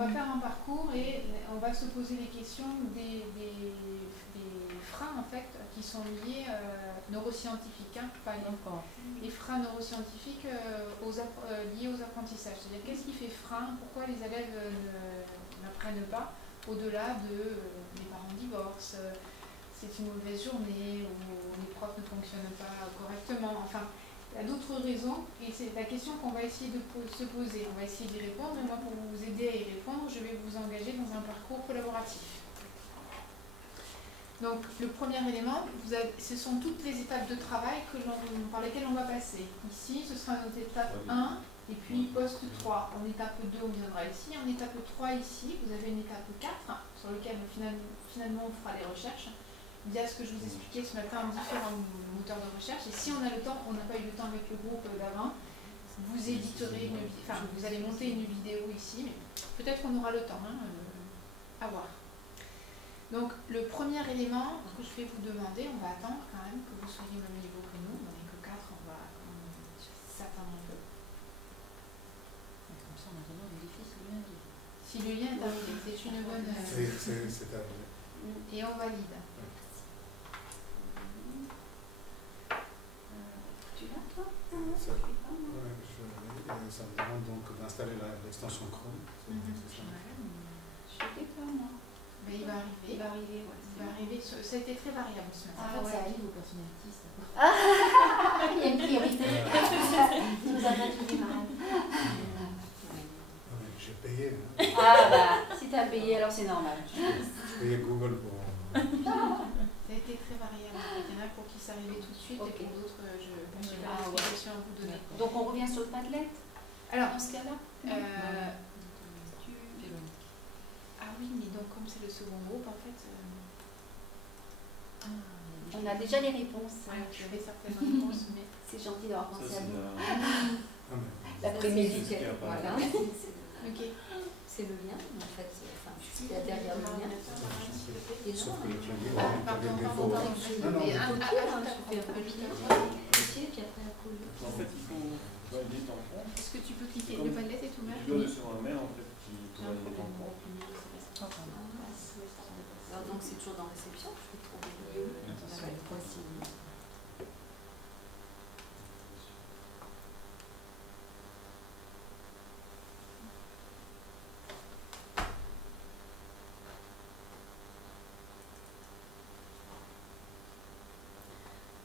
va faire un parcours et on va se poser les questions des freins en fait qui sont liés neuroscientifiques, hein, pas les freins neuroscientifiques liés aux apprentissages. C'est-à-dire qu'est-ce qui fait frein, pourquoi les élèves n'apprennent pas au-delà de les parents divorcent, c'est une mauvaise journée ou les profs ne fonctionnent pas correctement. Enfin, il y a d'autres raisons et c'est la question qu'on va essayer de se poser. On va essayer d'y répondre et moi pour vous aider à y répondre, je vais vous engager dans un parcours collaboratif. Donc le premier élément, ce sont toutes les étapes de travail par lesquelles on va passer. Ici, ce sera notre étape 1 et puis poste 3. En étape 2, on viendra ici. En étape 3, ici, vous avez une étape 4 sur laquelle finalement on fera les recherches. Via ce que je vous expliquais ce matin en différents moteurs de recherche. Et si on a le temps, on n'a pas eu le temps avec le groupe d'avant, vous éditerez vous allez monter une vidéo ici, mais peut-être qu'on aura le temps, à voir. Donc le premier élément que je vais vous demander, on va attendre quand même que vous soyez au même niveau que nous, on n'est que 4, on va s'attendre un peu. Comme ça on attend vérifier si le lien est. Si le lien est arrivé, c'est une bonne... C'est arrivé. Et on valide. Ça me demande donc d'installer l'extension Chrome. Je fais pas moi. Mais il va arriver. Il va arriver. Ça a été très variable ce matin. En fait, ça arrive aux personnes artistes. Il y a une priorité. Tu nous as pas tout démarré. J'ai payé. Ah bah, si tu as payé, alors c'est normal. J'ai payé Google pour... Ça a été très variable. Il y en a pour qui ça arrivait tout de suite et pour d'autres, je n'ai pas l'explication à vous donner. Donc on revient sur le Padlet. Alors, dans ce cas-là Ah oui, mais donc comme c'est le second groupe, en fait... On a déjà les réponses. Je fais certaines réponses, mais... C'est gentil d'avoir pensé à nous. L'après-midi, voilà. Ok. C'est le lien, en fait. Enfin, il y a derrière le lien. Sauf que le clavier, Pardon, il y a des pardon, défauts. pardon. Non, Mais non, Puis après la couleur. En fait, il faut valider ton compte. Est-ce que tu peux cliquer? Le Padlet est ouvert? Tu dois recevoir un mail en fait qui te valide ton compte. Alors donc c'est toujours dans réception, je vais trouver le lieu.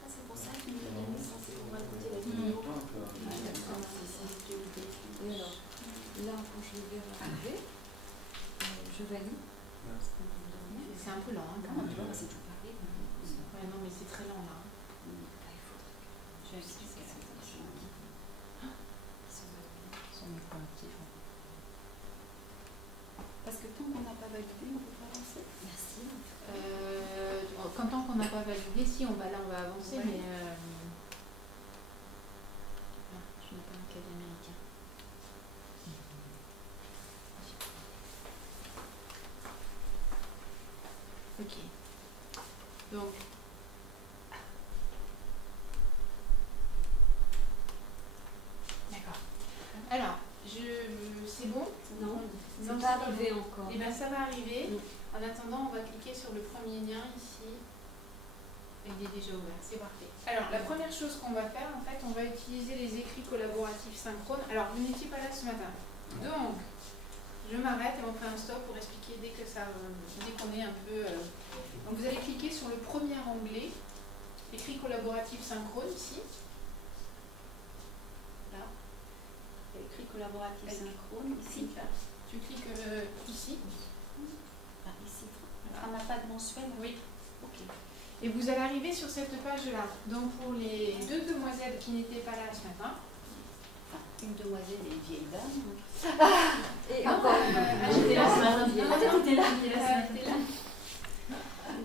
C'est pour ça que nous avons censé vous raconter la vidéo. Et alors, là, quand je vais arriver, je valide. C'est un peu lent, hein, quand Non, même. tu vois, c'est tout pareil. Ouais, non, mais c'est très lent, là. Je vais expliquer la fonction. Son micro actif. Parce que tant qu'on n'a pas validé, on ne peut pas avancer. Merci. Tant qu'on n'a pas validé, si, on va avancer, mais... je n'ai pas un clavier américain. Ok. Donc... D'accord. Alors, c'est bon? Non, c'est pas arrivé encore. Eh bien, ça va arriver. En attendant, on va cliquer sur le premier lien ici. Il est déjà ouvert, c'est parfait. Alors, la première chose qu'on va faire, en fait, on va utiliser les écrits collaboratifs synchrones. Alors, vous n'étiez pas là ce matin. Donc, je m'arrête et on fait un stop pour expliquer dès qu'on est un peu... Donc, vous allez cliquer sur le premier onglet, écrits collaboratifs synchrones, ici. Là. Écrit collaboratif synchrone, ici. Tu cliques ici. Ah, ici. Un appât mensuel. Oui. Ok. Et vous allez arriver sur cette page-là. Donc pour les deux demoiselles qui n'étaient pas là ce matin. Une demoiselle et une vieille dame. Et encore j'étais là ce matin. T'étais là.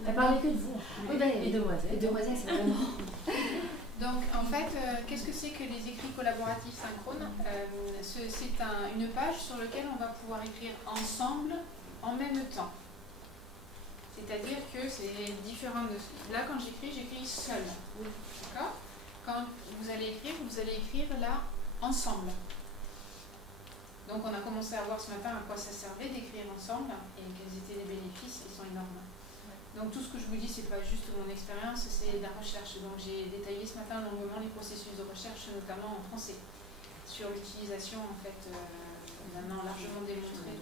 Elle parlait que de vous. Oui, ben, Les demoiselles. Les demoiselles, c'est vraiment... Donc en fait, qu'est-ce que c'est que les écrits collaboratifs synchrones? C'est une page sur laquelle on va pouvoir écrire ensemble en même temps. C'est-à-dire que c'est différent de... Là, quand j'écris seul. D'accord? Quand vous allez écrire là ensemble. Donc on a commencé à voir ce matin à quoi ça servait d'écrire ensemble et quels étaient les bénéfices, ils sont énormes. Donc tout ce que je vous dis, c'est pas juste mon expérience, c'est de la recherche. Donc j'ai détaillé ce matin longuement les processus de recherche, notamment en français, sur l'utilisation en fait, maintenant largement démontrée.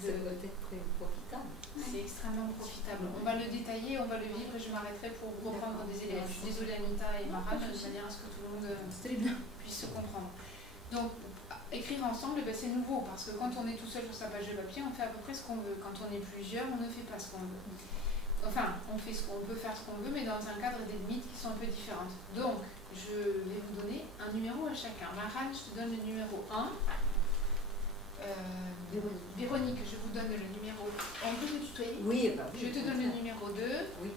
Ça doit être très profitable. C'est extrêmement profitable. On va le détailler, on va le vivre et je m'arrêterai pour reprendre des éléments. Je suis désolée Anita et Mara, de manière à ce que tout le monde puisse se comprendre. Donc écrire ensemble, ben, c'est nouveau parce que quand on est tout seul sur sa page de papier, on fait à peu près ce qu'on veut. Quand on est plusieurs, on ne fait pas ce qu'on veut. Enfin, on peut faire ce qu'on veut, mais dans un cadre et des limites qui sont un peu différentes. Donc, je vais vous donner un numéro à chacun. Maran, je te donne le numéro 1. Véronique, je vous donne le numéro... On peut te tutoyer? Oui, bah oui. Je te donne le numéro 2. Oui.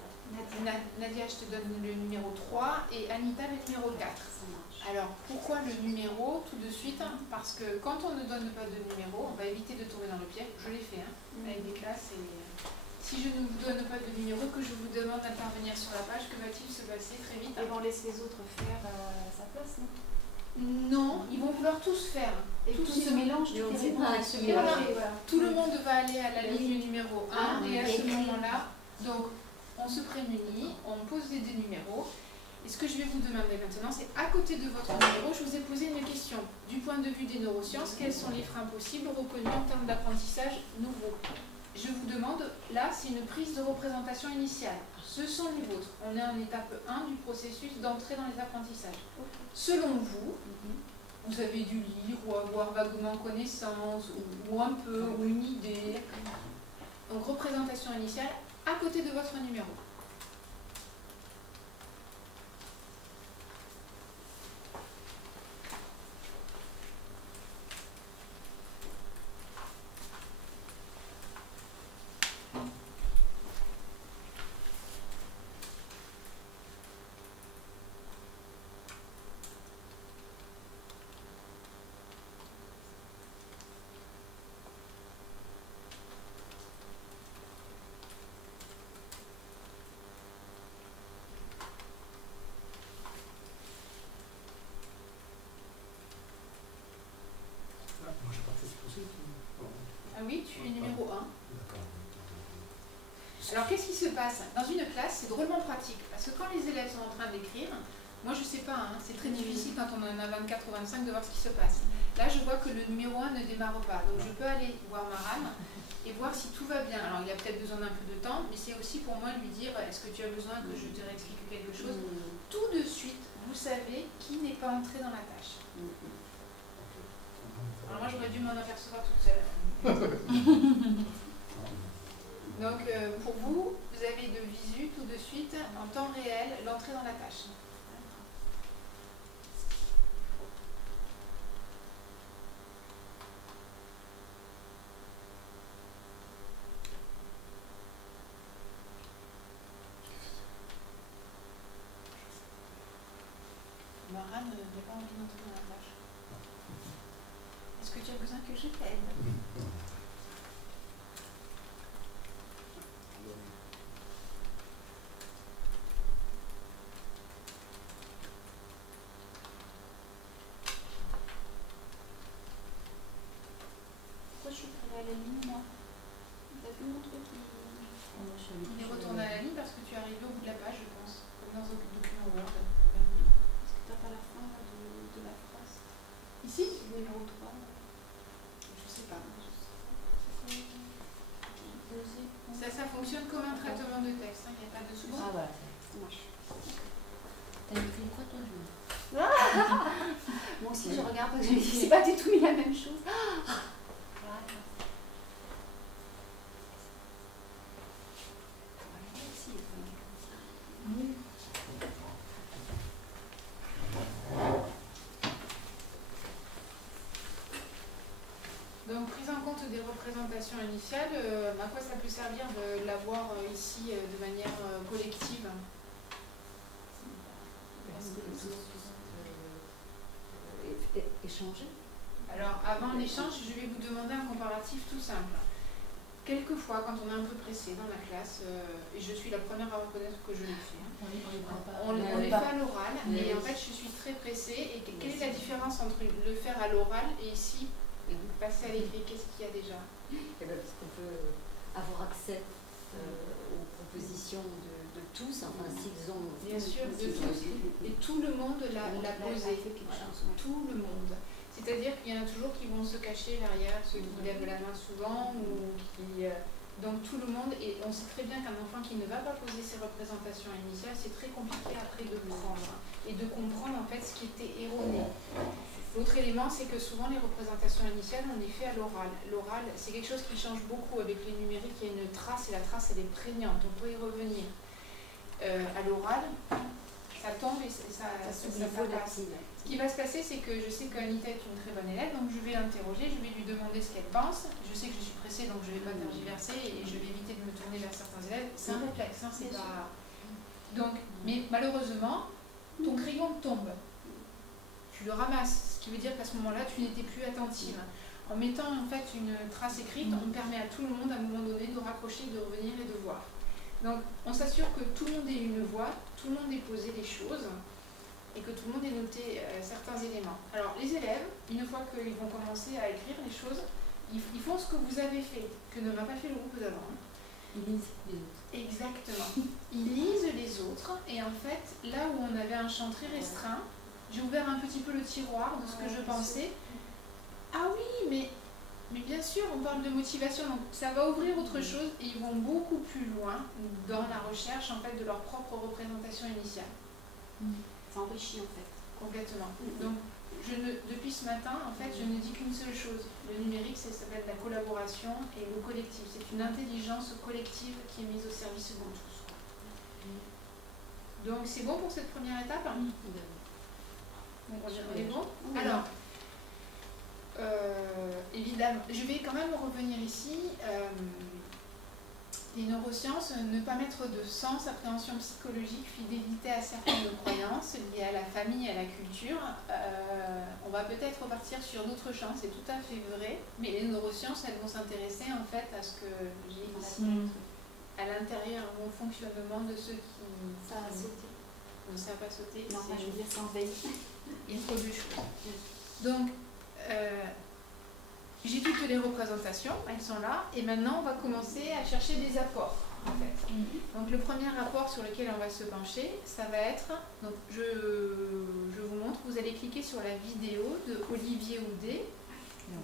Nadia, je te donne le numéro 3. Et Anita, le numéro 4. Alors, pourquoi le numéro tout de suite? Parce que quand on ne donne pas de numéro, on va éviter de tomber dans le piège. Je l'ai fait, avec des classes. Et si je ne vous donne pas de numéro, que je vous demande d'intervenir sur la page, que va-t-il se passer très vite? Et on laisse les autres faire sa place, non? Non, ils vont vouloir tous faire. Et tout se mélange, Et on toutes les sait pas, réponses se et mélangent. voilà. Voilà. Tout le monde va aller à la ligne numéro 1 et à ce moment-là, donc on se prémunit, on pose des numéros. Et ce que je vais vous demander maintenant, c'est à côté de votre numéro, je vous ai posé une question. Du point de vue des neurosciences, quels sont les freins possibles reconnus en termes d'apprentissage nouveau? Je vous demande, là, c'est une prise de représentation initiale. Ce sont les vôtres. On est en étape 1 du processus d'entrée dans les apprentissages. Selon vous, vous avez dû lire ou avoir vaguement connaissance, ou un peu, ou une idée. Donc, représentation initiale à côté de votre numéro. Moi je participe aussi. Ah oui, tu es numéro 1. D'accord. Alors, qu'est-ce qui se passe? Dans une classe, c'est drôlement pratique. Parce que quand les élèves sont en train d'écrire, moi je sais pas, c'est très difficile quand on en a 24 ou 25 de voir ce qui se passe. Là, je vois que le numéro 1 ne démarre pas. Donc, je peux aller voir Maran et voir si tout va bien. Alors, il a peut-être besoin d'un peu de temps, mais c'est aussi pour moi lui dire, est-ce que tu as besoin que je te réexplique quelque chose? Tout de suite, vous savez qui n'est pas entré dans la tâche. Alors moi j'aurais dû m'en apercevoir toute seule. Donc pour vous, vous avez de visu tout de suite, en temps réel, l'entrée dans la tâche. Maran n'a pas envie d'entrer dans la tâche. Est-ce que tu as besoin que je t'aide? Pourquoi je suis allée à la ligne, moi? T'as vu mon truc? Il est retourné à la ligne parce que tu es arrivé au bout de la page, je pense, comme dans un document Word. Est-ce que t'as pas la fin de la phrase? Ici? Numéro 3. Je sais pas. Ça fonctionne comme un traitement de texte, il n'y a pas de souci. Ah voilà, ça marche. T'as écrit quoi toi, Julie? Moi aussi je regarde parce que c'est pas du tout mis la même chose. Donc, prise en compte des représentations initiales, à quoi ça peut servir de l'avoir ici de manière collective? Échanger. Alors, avant l'échange, je vais vous demander un comparatif tout simple. Quelquefois, quand on est un peu pressé dans la classe, et je suis la première à reconnaître que je l'ai fait, on les fait à l'oral, et en fait, je suis très pressée. Et quelle est la différence entre le faire à l'oral et ici Passer à l'écrit, qu'est-ce qu'il y a déjà? Parce qu'on peut avoir accès aux propositions de tous, enfin s'ils ont... Bien sûr, de tous. Et tout le monde l'a posé. Voilà. Tout le monde. C'est-à-dire qu'il y en a toujours qui vont se cacher derrière ceux qui lèvent la main souvent ou qui... donc tout le monde, et on sait très bien qu'un enfant qui ne va pas poser ses représentations initiales, c'est très compliqué après de prendre et de comprendre en fait ce qui était erroné. L'autre élément, c'est que souvent les représentations initiales, on les fait à l'oral. L'oral, c'est quelque chose qui change beaucoup avec les numériques, il y a une trace et la trace elle est prégnante, on peut y revenir. À l'oral, ça tombe et ça passe. Ce qui va se passer, c'est que je sais qu'Anita est une très bonne élève, donc je vais l'interroger, je vais lui demander ce qu'elle pense. Je sais que je suis pressée, donc je ne vais pas tergiverser et je vais éviter de me tourner vers certains élèves. C'est un réflexe, hein, c'est pas... Donc, mais malheureusement, ton crayon tombe. Tu le ramasses, ce qui veut dire qu'à ce moment-là, tu n'étais plus attentive. En mettant en fait une trace écrite, on permet à tout le monde à un moment donné de raccrocher, de revenir et de voir. Donc, on s'assure que tout le monde ait une voix, tout le monde ait posé des choses et que tout le monde ait noté certains éléments. Alors, les élèves, une fois qu'ils vont commencer à écrire les choses, ils font ce que vous avez fait, que ne m'a pas fait le groupe d'avant. Ils lisent les autres. Exactement. Ils lisent les autres et en fait, là où on avait un champ très restreint, j'ai ouvert un petit peu le tiroir de ce que je pensais. Ah oui, mais bien sûr, on parle de motivation, donc ça va ouvrir autre chose et ils vont beaucoup plus loin dans la recherche en fait de leur propre représentation initiale. Ça enrichit en fait. Complètement. Donc, depuis ce matin, en fait, je ne dis qu'une seule chose. Le numérique, ça s'appelle la collaboration et le collectif. C'est une intelligence collective qui est mise au service de tous. Donc, c'est bon pour cette première étape? Donc, on est bon? Alors, évidemment, je vais quand même revenir ici. Les neurosciences, ne pas mettre de sens, appréhension psychologique, fidélité à certaines croyances liées à la famille et à la culture. On va peut-être repartir sur d'autres champs, c'est tout à fait vrai, mais les neurosciences, elles vont s'intéresser en fait à ce que j'ai ici, à l'intérieur, au fonctionnement de ceux qui... Ça a sauté. Non, ça n'a pas sauté. Non, je veux dire, ça envahit. Il faut deux choses. Donc, j'ai toutes les représentations, elles sont là, et maintenant on va commencer à chercher des apports. En fait. Donc le premier rapport sur lequel on va se pencher, ça va être, donc je vous montre, vous allez cliquer sur la vidéo de Olivier Houdet.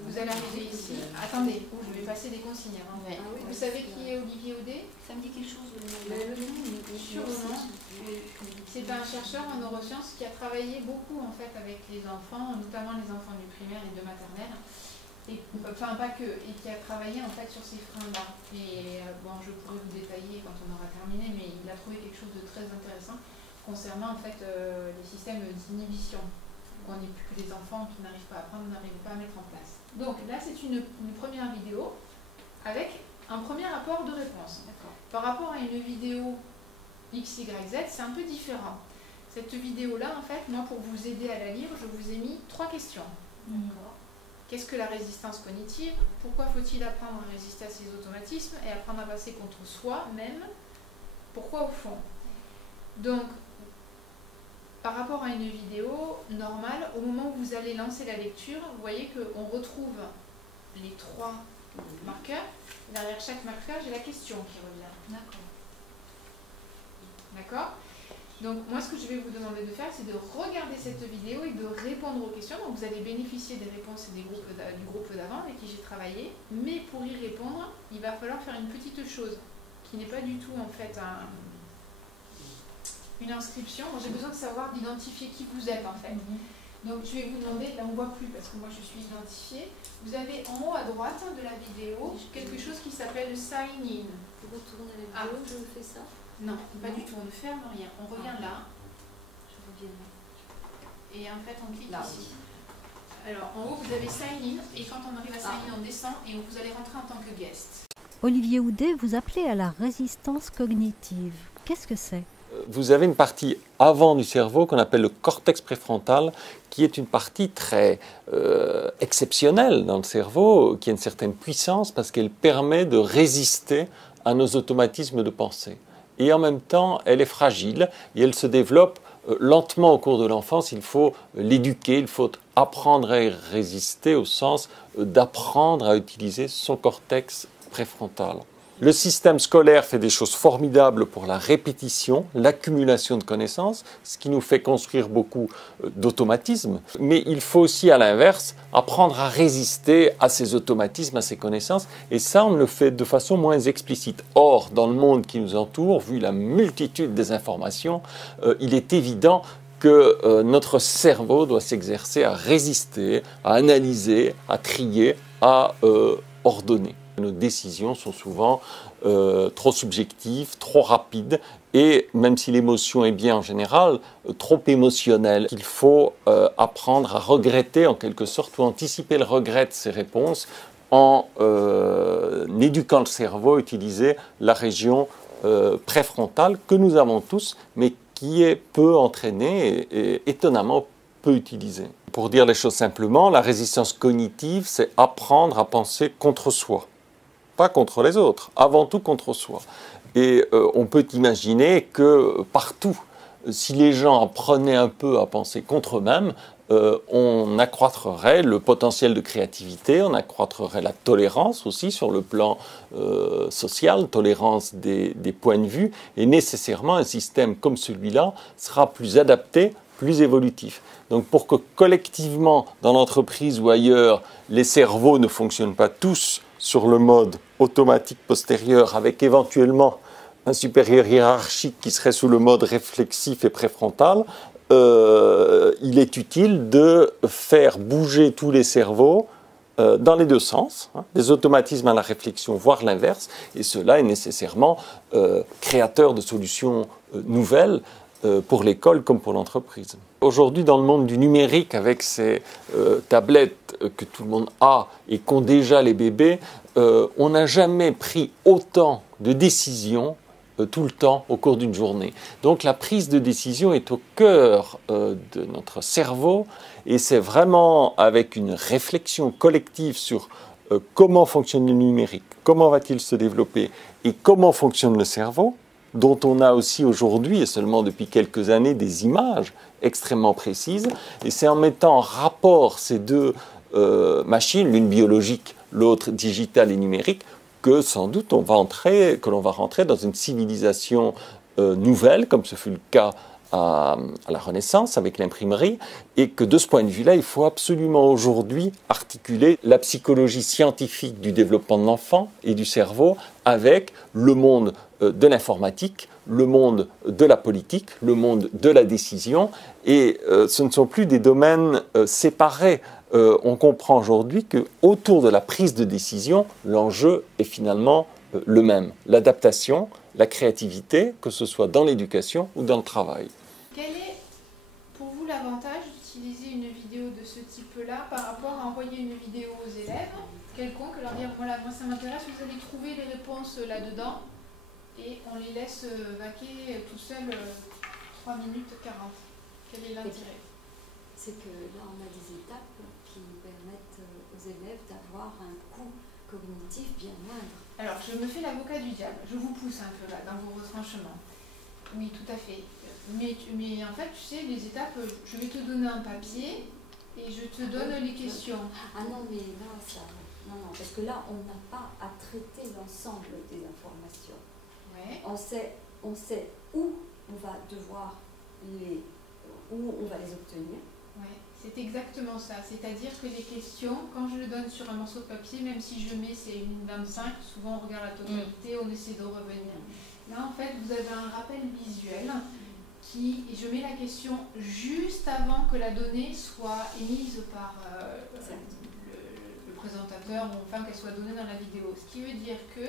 Vous allez arriver ici. Attendez, je vais passer des consignes avant. Ouais. Vous savez qui est Olivier Houdet? Ça me dit quelque chose le nom. Sûrement. C'est un chercheur en neurosciences qui a travaillé beaucoup en fait avec les enfants, notamment les enfants du primaire et de maternelle. Et, enfin pas que, et qui a travaillé en fait sur ces freins-là. Et bon, je pourrais vous détailler quand on aura terminé, mais il a trouvé quelque chose de très intéressant concernant en fait les systèmes d'inhibition. On n'est plus que les enfants qui n'arrivent pas à apprendre, n'arrivent pas à mettre en place. Donc là, c'est une première vidéo avec un premier rapport de réponse. Par rapport à une vidéo X, Y, Z, c'est un peu différent. Cette vidéo-là, en fait, moi, pour vous aider à la lire, je vous ai mis 3 questions. Qu'est-ce que la résistance cognitive? Pourquoi faut-il apprendre à résister à ses automatismes et apprendre à passer contre soi-même? Pourquoi au fond? Donc, par rapport à une vidéo normale, au moment où vous allez lancer la lecture, vous voyez qu'on retrouve les 3 marqueurs. Derrière chaque marqueur, j'ai la question qui revient. D'accord? Donc moi, ce que je vais vous demander de faire, c'est de regarder cette vidéo et de répondre aux questions. Donc vous allez bénéficier des réponses du groupe d'avant avec qui j'ai travaillé. Mais pour y répondre, il va falloir faire une petite chose qui n'est pas du tout en fait une inscription. Moi, j'ai besoin de savoir d'identifier qui vous êtes en fait. Donc je vais vous demander, là on ne voit plus parce que moi je suis identifiée. Vous avez en haut à droite de la vidéo quelque chose qui s'appelle Sign In. Pour retourner la vidéo, je fais ça? Non, pas du tout, on ne ferme rien. On revient là. Je reviens là. Et en fait, on clique là, ici. Alors, en haut, vous avez Sign In. Et quand on arrive à Sign In, on descend et vous allez rentrer en tant que guest. Olivier Houdet, vous appelez à la résistance cognitive. Qu'est-ce que c'est? Vous avez une partie avant du cerveau qu'on appelle le cortex préfrontal, qui est une partie très exceptionnelle dans le cerveau, qui a une certaine puissance parce qu'elle permet de résister à nos automatismes de pensée. Et en même temps, elle est fragile et elle se développe lentement au cours de l'enfance, il faut l'éduquer, il faut apprendre à y résister au sens d'apprendre à utiliser son cortex préfrontal. Le système scolaire fait des choses formidables pour la répétition, l'accumulation de connaissances, ce qui nous fait construire beaucoup d'automatismes. Mais il faut aussi, à l'inverse, apprendre à résister à ces automatismes, à ces connaissances. Et ça, on le fait de façon moins explicite. Or, dans le monde qui nous entoure, vu la multitude des informations, il est évident que notre cerveau doit s'exercer à résister, à analyser, à trier, à ordonner. Nos décisions sont souvent trop subjectives, trop rapides et, même si l'émotion est bien en général, trop émotionnelle. Il faut apprendre à regretter en quelque sorte ou anticiper le regret de ces réponses en éduquant le cerveau à utiliser la région préfrontale que nous avons tous, mais qui est peu entraînée et étonnamment peu utilisée. Pour dire les choses simplement, la résistance cognitive, c'est apprendre à penser contre soi. Pas contre les autres, avant tout contre soi. Et on peut imaginer que partout, si les gens apprenaient un peu à penser contre eux-mêmes, on accroîtrait le potentiel de créativité, on accroîtrait la tolérance aussi sur le plan social, tolérance des points de vue, et nécessairement un système comme celui-là sera plus adapté, plus évolutif. Donc pour que collectivement, dans l'entreprise ou ailleurs, les cerveaux ne fonctionnent pas tous sur le mode automatique postérieur, avec éventuellement un supérieur hiérarchique qui serait sous le mode réflexif et préfrontal, il est utile de faire bouger tous les cerveaux dans les deux sens, des automatismes à la réflexion, voire l'inverse, et cela est nécessairement créateur de solutions nouvelles pour l'école comme pour l'entreprise. Aujourd'hui, dans le monde du numérique, avec ces tablettes que tout le monde a et qu'ont déjà les bébés, on n'a jamais pris autant de décisions tout le temps au cours d'une journée. Donc la prise de décision est au cœur de notre cerveau et c'est vraiment avec une réflexion collective sur comment fonctionne le numérique, comment va-t-il se développer et comment fonctionne le cerveau, dont on a aussi aujourd'hui, et seulement depuis quelques années, des images extrêmement précises. Et c'est en mettant en rapport ces deux machines, l'une biologique, l'autre digitale et numérique, que sans doute que l'on va rentrer dans une civilisation nouvelle, comme ce fut le cas à la Renaissance avec l'imprimerie, et que de ce point de vue-là, il faut absolument aujourd'hui articuler la psychologie scientifique du développement de l'enfant et du cerveau avec le monde de l'informatique, le monde de la politique, le monde de la décision, et ce ne sont plus des domaines séparés. On comprend aujourd'hui qu'autour de la prise de décision, l'enjeu est finalement le même, l'adaptation, la créativité, que ce soit dans l'éducation ou dans le travail. Quel est pour vous l'avantage d'utiliser une vidéo de ce type-là par rapport à envoyer une vidéo aux élèves quelconque, leur dire voilà, moi ça m'intéresse, vous allez trouver les réponses là-dedans et on les laisse vaquer tout seuls 3 minutes 40. Quel est l'intérêt? C'est que là on a des étapes qui permettent aux élèves d'avoir un coût cognitif bien moindre. Alors je me fais l'avocat du diable, je vous pousse un peu là dans vos retranchements. Oui, tout à fait. Mais en fait, tu sais, les étapes, je vais te donner un papier et je te donne les questions. Ah non, mais là, ça... Non, parce que là, on n'a pas à traiter l'ensemble des informations. Ouais. On sait où on va devoir où on va les obtenir. Ouais, c'est exactement ça. C'est-à-dire que les questions, quand je le donne sur un morceau de papier, même si je mets c'est une 25, souvent on regarde la totalité, on essaie de revenir. Là, en fait, vous avez un rappel visuel et je mets la question juste avant que la donnée soit émise par le présentateur, ou enfin qu'elle soit donnée dans la vidéo. Ce qui veut dire que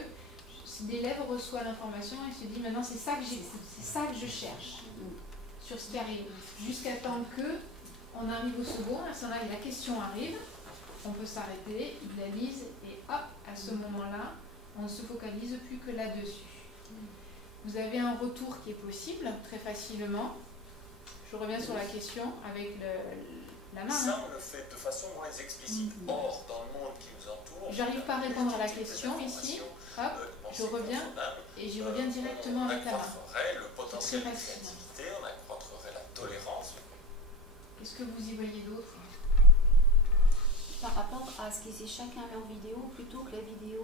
l'élève reçoit l'information et se dit maintenant c'est ça que j'écoute, c'est ça que je cherche sur ce qui arrive. Jusqu'à temps que on arrive au second, à ce moment-là, la question arrive, on peut s'arrêter, il la lise et hop, à ce moment-là, on ne se focalise plus que là-dessus. Vous avez un retour qui est possible très facilement. Je reviens sur la question avec la main. Ça, on le fait de façon moins explicite. Or, dans le monde qui nous entoure... J'arrive pas à répondre à la question ici. Hop, je reviens et j'y reviens directement avec la main. On accroîtrait le potentiel de C'est très facile. créativité, on accroîtrait la tolérance. Qu'est-ce que vous y voyez d'autre? Par rapport à ce qu'ils aient chacun leur vidéo plutôt que la vidéo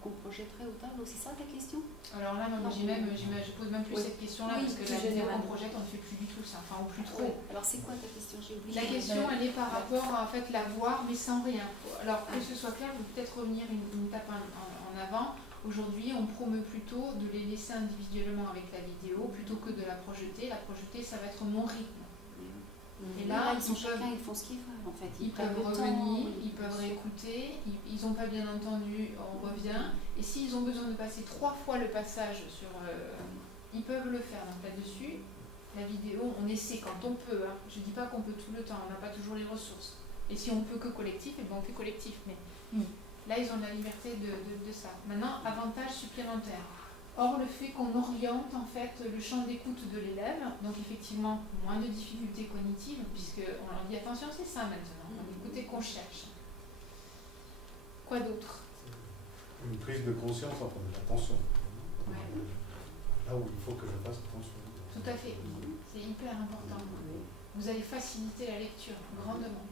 qu'on projetterait au tableau, c'est ça ta question? Alors là, non, je pose même plus cette question-là, parce que la vidéo qu'on projette, on ne fait plus du tout ça, enfin, ou plus trop. Alors c'est quoi ta question? J'ai oublié. La question, elle est par rapport à en fait, la voir, mais sans rien. Alors, que ce soit clair, je vais peut-être revenir une étape en avant. Aujourd'hui, on promeut plutôt de les laisser individuellement avec la vidéo, plutôt que de la projeter. La projeter, ça va être mon rythme. Et là, ils font ce qu'ils veulent en fait. Ils peuvent revenir, ils peuvent réécouter, ils n'ont pas bien entendu, on revient. Et s'ils ont besoin de passer 3 fois le passage sur... ils peuvent le faire. Donc là-dessus, la vidéo, on essaie quand on peut. Hein. Je ne dis pas qu'on peut tout le temps, on n'a pas toujours les ressources. Et si on peut que collectif, et ben on fait collectif. Mais là, ils ont la liberté de ça. Maintenant, avantage supplémentaire. Or, le fait qu'on oriente en fait le champ d'écoute de l'élève, donc effectivement moins de difficultés cognitives, puisqu'on leur dit attention, c'est ça maintenant, donc écoutez qu'on cherche. Quoi d'autre? Une prise de conscience, enfin de l'attention. Ouais. Là où il faut que je fasse attention. Tout à fait, c'est hyper important. Vous allez faciliter la lecture grandement.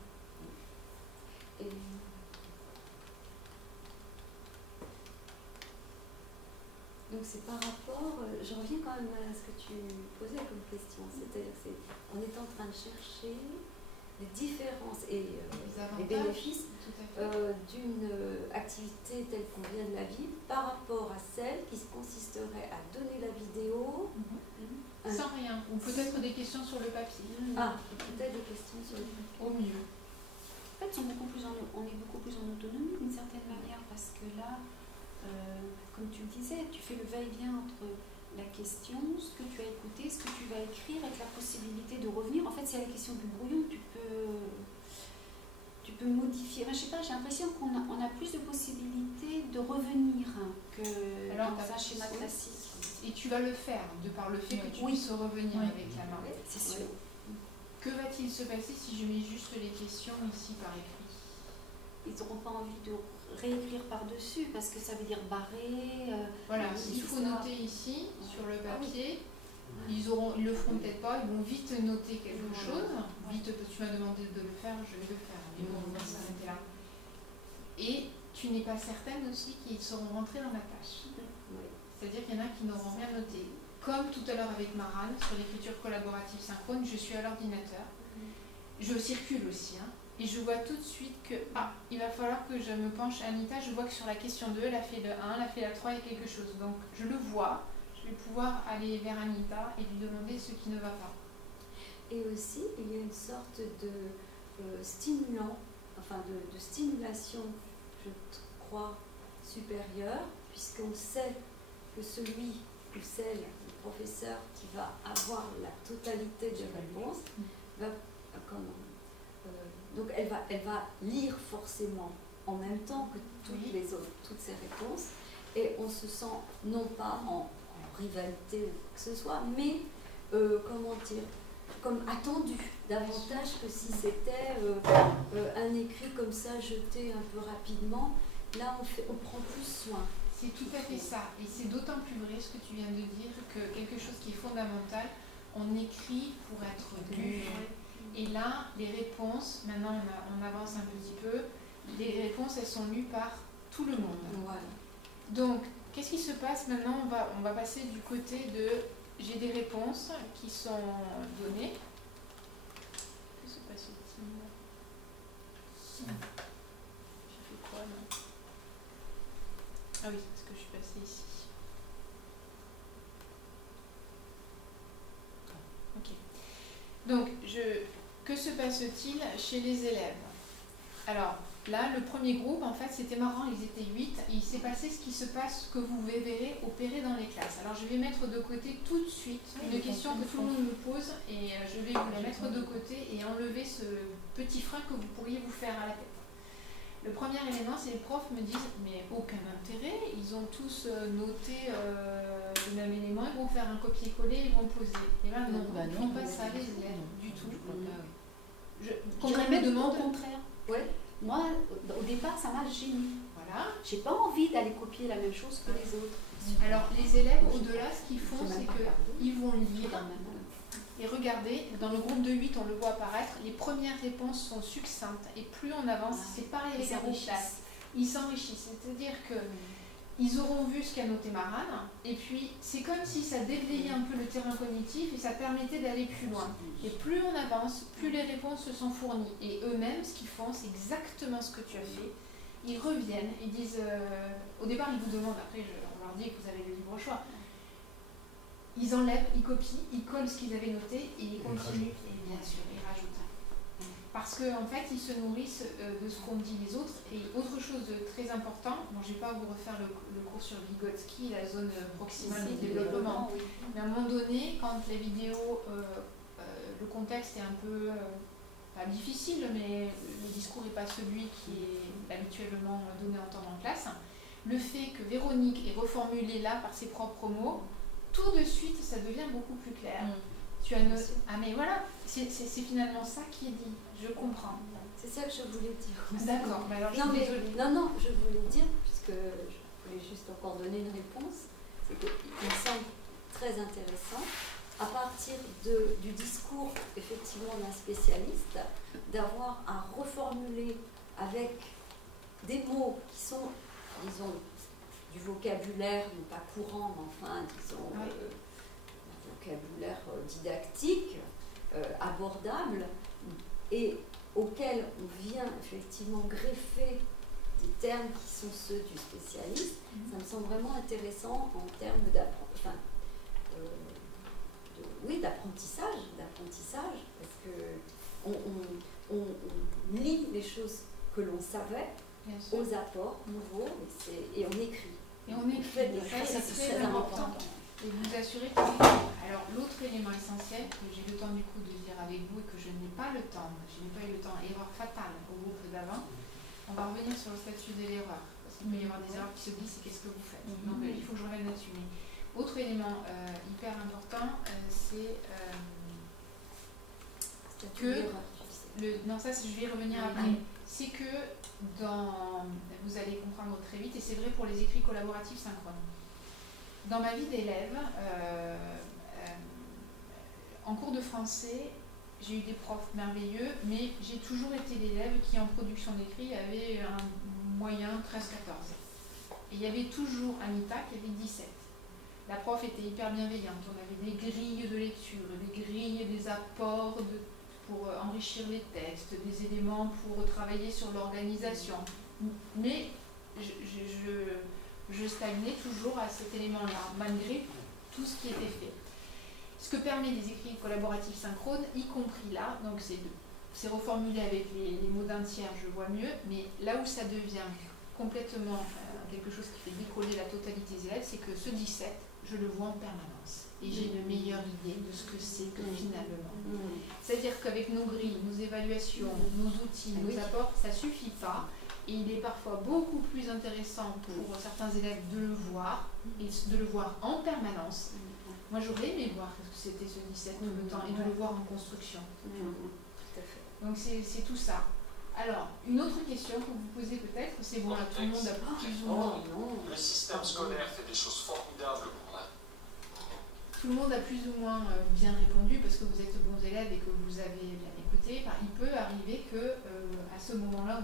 Et... Donc c'est par rapport, je reviens quand même à ce que tu posais comme question, c'est-à-dire on est en train de chercher les différences et les bénéfices d'une activité telle qu'on vient de la vivre par rapport à celle qui consisterait à donner la vidéo sans rien, ou peut-être des questions sur le papier. Ah, peut-être des questions sur le papier. Au mieux. En fait, on est beaucoup plus en autonomie d'une certaine manière parce que là, comme tu le disais, tu fais le va-et-vient entre la question, ce que tu as écouté, ce que tu vas écrire, avec la possibilité de revenir. En fait, c'est la question du brouillon, tu peux modifier. Enfin, je sais pas, j'ai l'impression qu'on a plus de possibilités de revenir que dans un schéma classique. Et tu vas le faire, de par le fait que tu puisses revenir avec la main. C'est sûr. Que va-t-il se passer si je mets juste les questions ici par écrit? Ils n'auront pas envie de réécrire par-dessus parce que ça veut dire barrer. Voilà, il faut noter ici sur le papier. Ils le feront peut-être pas, ils vont vite noter quelque chose. Vite, tu m'as demandé de le faire, je vais le faire. Ils vont s'arrêter là. Et tu n'es pas certaine aussi qu'ils seront rentrés dans la tâche. C'est-à-dire qu'il y en a qui n'auront rien noté. Comme tout à l'heure avec Maran, sur l'écriture collaborative synchrone, je suis à l'ordinateur. Je circule aussi, hein. Et je vois tout de suite que, il va falloir que je me penche à Anita, je vois que sur la question 2, elle a fait le 1, elle a fait la 3, il y a quelque chose. Donc je le vois, je vais pouvoir aller vers Anita et lui demander ce qui ne va pas. Et aussi, il y a une sorte de stimulant, enfin de stimulation, je crois, supérieure, puisqu'on sait que celui ou celle, le professeur qui va avoir la totalité des réponses, va... donc elle va lire forcément en même temps que toutes ces réponses, et on se sent non pas en rivalité ou quoi que ce soit, mais comment dire, comme attendu davantage que si c'était un écrit comme ça jeté un peu rapidement. Là on prend plus soin. C'est tout à fait ça, et c'est d'autant plus vrai ce que tu viens de dire, que quelque chose qui est fondamental, on écrit pour être lu. Et là, les réponses, maintenant on avance un petit peu, les réponses elles sont lues par tout le monde. Voilà. Donc, qu'est-ce qui se passe maintenant? On va passer du côté de j'ai des réponses qui sont données. Que se passe-t-il? J'ai fait quoi là? Ah oui, parce que je suis passée ici. Ok. Donc, que se passe-t-il chez les élèves? Alors, là, le premier groupe, en fait, c'était marrant, ils étaient 8, et il s'est passé ce qui se passe, que vous verrez opérer dans les classes. Alors, je vais mettre de côté tout de suite une question que tout le monde me pose, et je vais vous la mettre de côté et enlever ce petit frein que vous pourriez vous faire à la tête. Le premier élément, c'est les profs me disent, mais aucun intérêt, ils ont tous noté le même élément, ils vont faire un copier-coller, ils vont poser. Et là, non, ils ne font pas ça, les élèves, du tout. Je dirais même au contraire. Ouais. Moi, au départ, ça m'a gêné. Voilà. J'ai pas envie d'aller copier la même chose que les autres. Alors, les élèves, au-delà, ce qu'ils font, c'est qu'ils vont lire. Et Et regardez, dans le groupe de 8, on le voit apparaître, les premières réponses sont succinctes. Et plus on avance, c'est pareil avec un groupe classe. Ils s'enrichissent. C'est-à-dire que ils auront vu ce qu'a noté Marane, et puis c'est comme si ça déblayait un peu le terrain cognitif et ça permettait d'aller plus loin. Et plus on avance, plus les réponses se sont fournies. Et eux-mêmes, ce qu'ils font, c'est exactement ce que tu as fait. Ils reviennent, ils disent, au départ ils vous demandent, après on leur dit que vous avez le libre choix. Ils enlèvent, ils copient, ils collent ce qu'ils avaient noté et ils continuent. Et bien sûr, ils rajoutent. Parce qu'en fait, ils se nourrissent de ce qu'ont dit les autres. Et autre chose de très important, bon, je ne vais pas vous refaire le cours sur Vygotsky, la zone proximale de développement, mais à un moment donné, quand les vidéos, le contexte est un peu, pas difficile, mais le discours n'est pas celui qui est habituellement donné en temps en classe, le fait que Véronique est reformulée là par ses propres mots, tout de suite, ça devient beaucoup plus clair. Tu as noté. Ah mais voilà, c'est finalement ça qui est dit. Je comprends. C'est ça que je voulais dire. D'accord. Alors je non, suis désolée. Non, je voulais dire, puisque je voulais juste encore donner une réponse, c'est qu'il me semble très intéressant, à partir du discours effectivement d'un spécialiste, d'avoir à reformuler avec des mots qui sont, disons, du vocabulaire, non pas courant, mais enfin, disons, vocabulaire didactique, abordable, et auquel on vient effectivement greffer des termes qui sont ceux du spécialiste, ça me semble vraiment intéressant en termes d'apprentissage, parce que on lit les choses que l'on savait aux apports nouveaux, et on écrit. Et on écrit, ça c'est très important. Et vous assurez que alors l'autre élément essentiel que j'ai le temps du coup de dire avec vous et que je n'ai pas eu le temps, erreur fatale au groupe d'avant, on va revenir sur le statut de l'erreur, parce qu'il peut y avoir des erreurs qui se glissent, c'est qu'est-ce que vous faites. Donc il faut que je revienne là-dessus. Mais autre élément hyper important, c'est que non, ça je vais y revenir après. C'est que vous allez comprendre très vite, et c'est vrai pour les écrits collaboratifs synchrones. Dans ma vie d'élève, en cours de français, j'ai eu des profs merveilleux, mais j'ai toujours été l'élève qui, en production d'écrit, avait un moyen 13-14. Et il y avait toujours Anita qui avait 17. La prof était hyper bienveillante, on avait des grilles de lecture, des grilles, des apports pour enrichir les textes, des éléments pour travailler sur l'organisation. Mais je stagnais toujours à cet élément-là, malgré tout ce qui était fait. Ce que permet les écrits collaboratifs synchrones, y compris là, donc c'est reformulé avec les mots d'un tiers, je vois mieux, mais là où ça devient complètement quelque chose qui fait décoller la totalité des élèves, c'est que ce 17, je le vois en permanence. Et j'ai une meilleure idée de ce que c'est que finalement. C'est-à-dire qu'avec nos grilles, nos évaluations, nos outils, nos apports, ça ne suffit pas. Et il est parfois beaucoup plus intéressant pour certains élèves de le voir, et de le voir en permanence. Moi, j'aurais aimé voir ce que c'était ce 17 tout le temps, et de le voir en construction. Donc c'est tout ça. Alors, une autre question que vous posez peut-être, c'est bon, là, tout le monde a plus ou moins... Le système scolaire fait des choses formidables pour là. Tout le monde a plus ou moins bien répondu parce que vous êtes de bons élèves et que vous avez bien écouté. Enfin, il peut arriver que à ce moment-là,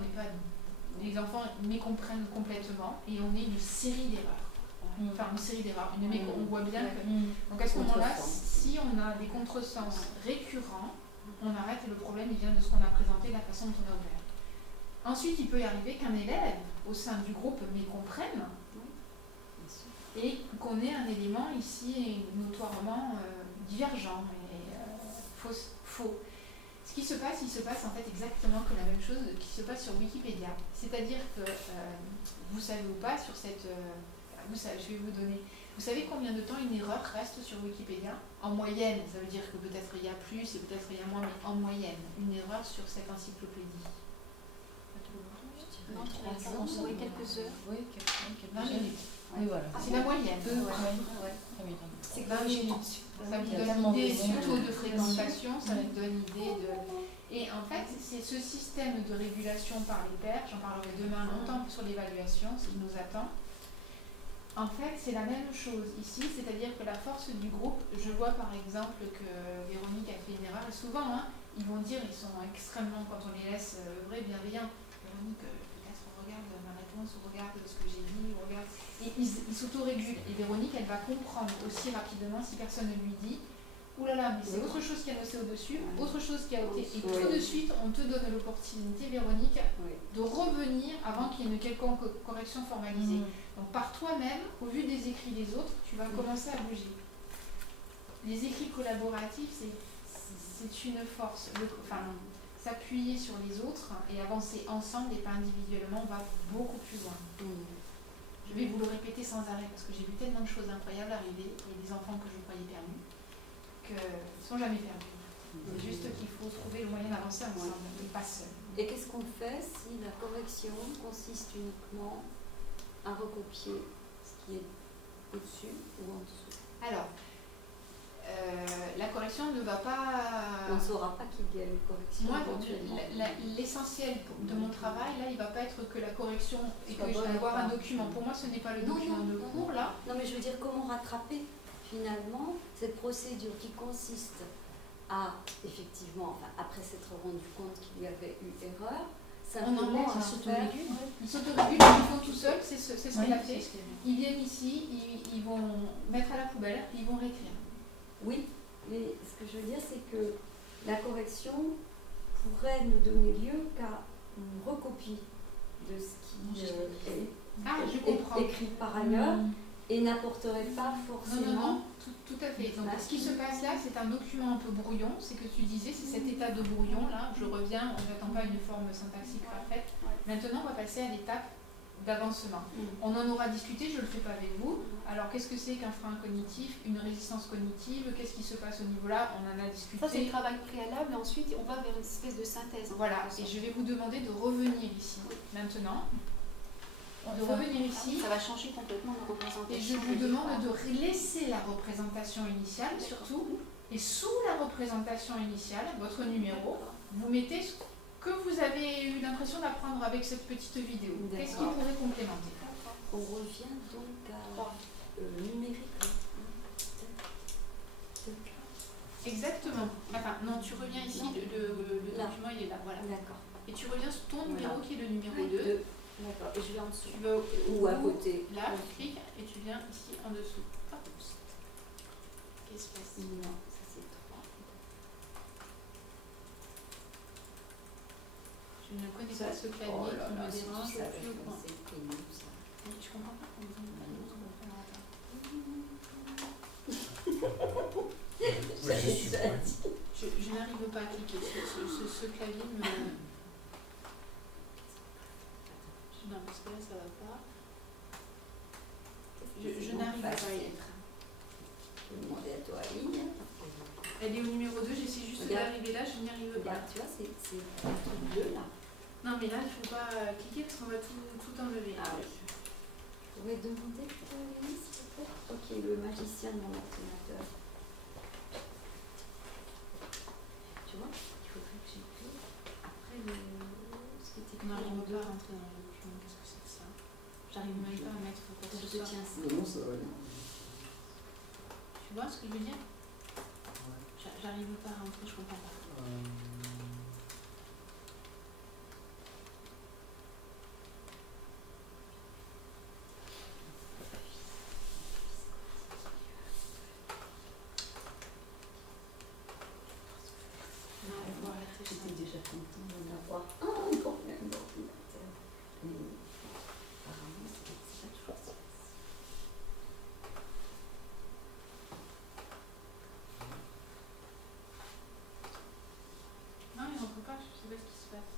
les enfants mécomprennent complètement et on ait une série d'erreurs. Enfin, une série d'erreurs. On voit bien que... Donc à ce moment-là, si on a des contresens récurrents, on arrête et le problème il vient de ce qu'on a présenté, de la façon dont on a ouvert. Ensuite, il peut y arriver qu'un élève au sein du groupe mécomprenne et qu'on ait un élément ici notoirement divergent et faux. Ce qui se passe, il se passe en fait exactement que la même chose qui se passe sur Wikipédia. C'est-à-dire que vous savez ou pas sur cette... je vais vous donner... Vous savez combien de temps une erreur reste sur Wikipédia? En moyenne, ça veut dire que peut-être il y a plus et peut-être il y a moins, mais en moyenne, une erreur sur cette encyclopédie. Non, 3 ans, oui, quelques heures. Oui, 20 minutes. Oui, voilà. C'est la moyenne. C'est 20 minutes. Ça vous donne une idée surtout de fréquentation, ça vous donne une idée de... Et en fait, c'est ce système de régulation par les pairs, j'en parlerai demain longtemps sur l'évaluation, ce qui nous attend. En fait, c'est la même chose ici, c'est-à-dire que la force du groupe, je vois par exemple que Véronique a fait une erreur, et souvent, hein, ils vont dire, ils sont extrêmement, quand on les laisse œuvrer, bienveillants. Véronique, peut-être regarde ma réponse, ou regarde ce que j'ai dit, ou regarde. Et ils s'autorégulent. Et Véronique, elle va comprendre aussi rapidement si personne ne lui dit, ouh là là, mais c'est autre chose qui a noté au-dessus, autre chose qui a ôté. Et tout de suite, on te donne l'opportunité, Véronique, de revenir avant qu'il y ait une quelconque correction formalisée. Donc par toi-même, au vu des écrits des autres, tu vas commencer à bouger. Les écrits collaboratifs, c'est une force. S'appuyer sur les autres et avancer ensemble et pas individuellement va beaucoup plus loin. Je vais vous le répéter sans arrêt parce que j'ai vu tellement de choses incroyables arriver et des enfants que je croyais perdus qu'ils ne sont jamais perdus. C'est juste qu'il faut trouver le moyen d'avancer ensemble et pas seul. Et qu'est-ce qu'on fait si la correction consiste uniquement à recopier ce qui est au-dessus ou en dessous? Alors, la correction ne va pas... On ne saura pas qu'il y a une correction. Moi, l'essentiel de mon travail, là, il ne va pas être que la correction et que je vais avoir un document. Pour moi, ce n'est pas le document de cours, là. Non, mais je veux dire, comment rattraper finalement cette procédure qui consiste à, effectivement, après s'être rendu compte qu'il y avait eu erreur, simplement à faire... Ils s'autorégulent, ils font tout seuls, c'est ce qu'il a fait. Ils viennent ici, ils vont mettre à la poubelle, ils vont réécrire. Oui, mais ce que je veux dire, c'est que la correction pourrait ne donner lieu qu'à une recopie de ce qui est écrit par ailleurs et n'apporterait pas forcément... Non, tout à fait. Donc, ce qui se passe là, c'est un document un peu brouillon, c'est que tu disais, c'est cet état de brouillon là, je reviens, on n'attend pas une forme syntaxique parfaite. Maintenant, on va passer à l'étape d'avancement. On en aura discuté, je ne le fais pas avec vous. Alors, qu'est-ce que c'est qu'un frein cognitif, une résistance cognitive? Qu'est-ce qui se passe au niveau-là? On en a discuté. Ça, c'est le travail préalable, et ensuite, on va vers une espèce de synthèse. Voilà, et je vais vous demander de revenir ici, maintenant. De revenir ici. Ça va changer complètement la représentation. Et je vous demande de laisser la représentation initiale, surtout. Et sous la représentation initiale, votre numéro, vous mettez ce que vous avez eu l'impression d'apprendre avec cette petite vidéo. Qu'est-ce qui pourrait complémenter? On revient donc à numérique. Exactement. Enfin, non, tu reviens ici, le document il est là, voilà. D'accord. Et tu reviens sur ton numéro qui est le numéro 2. D'accord, et je vais en dessous. Tu vas ou à côté. Là, tu cliques et tu viens ici en dessous. Hop. Qu'est-ce qui se passe? Non, ça c'est 3. Je ne connais pas ce clavier qui me dérange au plus haut point. Tu comprends pas comment je n'arrive pas à cliquer. Ce clavier me... Non, parce que là, ça va pas. Je n'arrive pas à y être. Je vais demander à toi, Aline. Elle est au numéro 2, j'essaie juste d'arriver là, je n'y arrive pas. Tu vois, c'est un truc bleu là. Non, mais là, il ne faut pas cliquer parce qu'on va tout enlever. Ah oui. Je pourrais demander, Aline, s'il te plaît. Ok, le magicien de mon ordinateur. Tu vois, il faudrait que j'écris après ce qui était écrit. Non, je ne veux pas rentrer dans le document. Qu'est-ce que c'est que ça? J'arrive même pas à mettre quoi que ce soit. Tiens, Non, ça va. Tu vois ce que je veux dire? J'arrive pas à rentrer, je comprends pas. J'étais déjà contente d'en avoir un quand même d'ordinateur. Mais apparemment, c'est pas toujours ça. Non, il rentre pas, je sais pas ce qui se passe.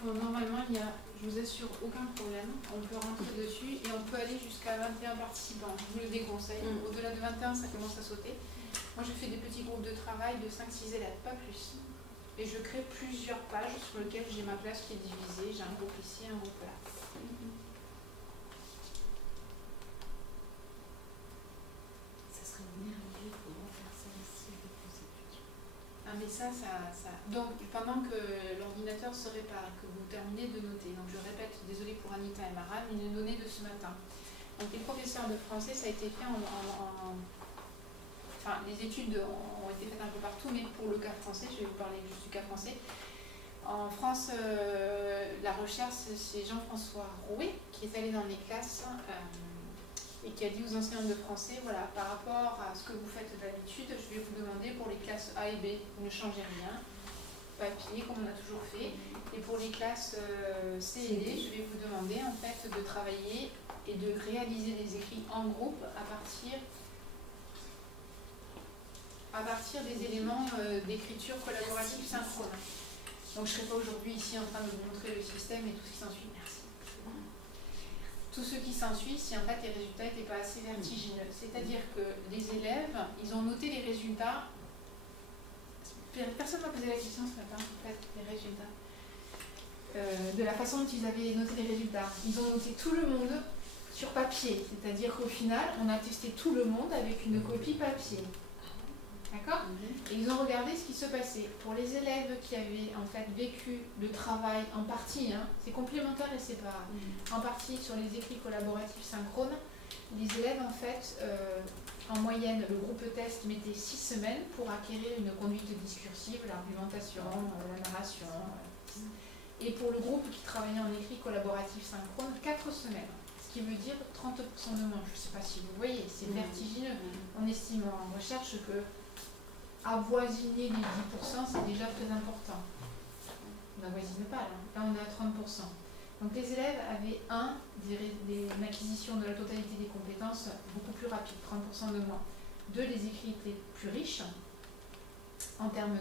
Bon, normalement, il y a, je vous assure, aucun problème. On peut rentrer dessus et on peut aller jusqu'à 21 participants. Je vous le déconseille. Au-delà de 21, ça commence à sauter. Moi, je fais des petits groupes de travail de 5-6 élèves, pas plus. Et je crée plusieurs pages sur lesquelles j'ai ma classe qui est divisée. J'ai un groupe ici, un groupe là. Ça serait merveilleux Donc, pendant que l'ordinateur se répare, que vous terminez de noter, donc je répète, désolé pour Anita et Mara, mais une donnée de ce matin. Donc, les professeurs de français, ça a été fait enfin, les études ont été faites un peu partout, mais pour le cas français, je vais vous parler juste du cas français. En France, la recherche, c'est Jean-François Rouet qui est allé dans les classes et qui a dit aux enseignants de français, voilà, par rapport à ce que vous faites d'habitude, je vais vous demander pour les classes A et B, ne changez rien, papier comme on a toujours fait, et pour les classes C et D, je vais vous demander en fait de travailler et de réaliser des écrits en groupe à partir des éléments d'écriture collaborative synchrone. Donc je ne serai pas aujourd'hui ici en train de vous montrer le système et tout ce qui s'ensuit. Merci. Tout ce qui s'ensuit si en fait les résultats n'étaient pas assez vertigineux. C'est-à-dire que les élèves, ils ont noté les résultats. Personne ne m'a posé la question ce matin, en fait, les résultats. De la façon dont ils avaient noté les résultats. Ils ont noté tout le monde sur papier. C'est-à-dire qu'au final, on a testé tout le monde avec une copie papier. D'accord ? Et ils ont regardé ce qui se passait. Pour les élèves qui avaient en fait vécu le travail en partie, hein, c'est complémentaire et séparé, en partie sur les écrits collaboratifs synchrones, les élèves en fait, en moyenne, le groupe test mettait 6 semaines pour acquérir une conduite discursive, l'argumentation, la narration. Et pour le groupe qui travaillait en écrit collaboratif synchrone, 4 semaines. Ce qui veut dire 30% de moins. Je ne sais pas si vous voyez, c'est vertigineux. On estime en recherche que avoisiner les 10%, c'est déjà très important. On n'avoisine pas, là on est à 30%. Donc les élèves avaient une acquisition de la totalité des compétences beaucoup plus rapide, 30% de moins. 2, les écrits étaient plus riches en termes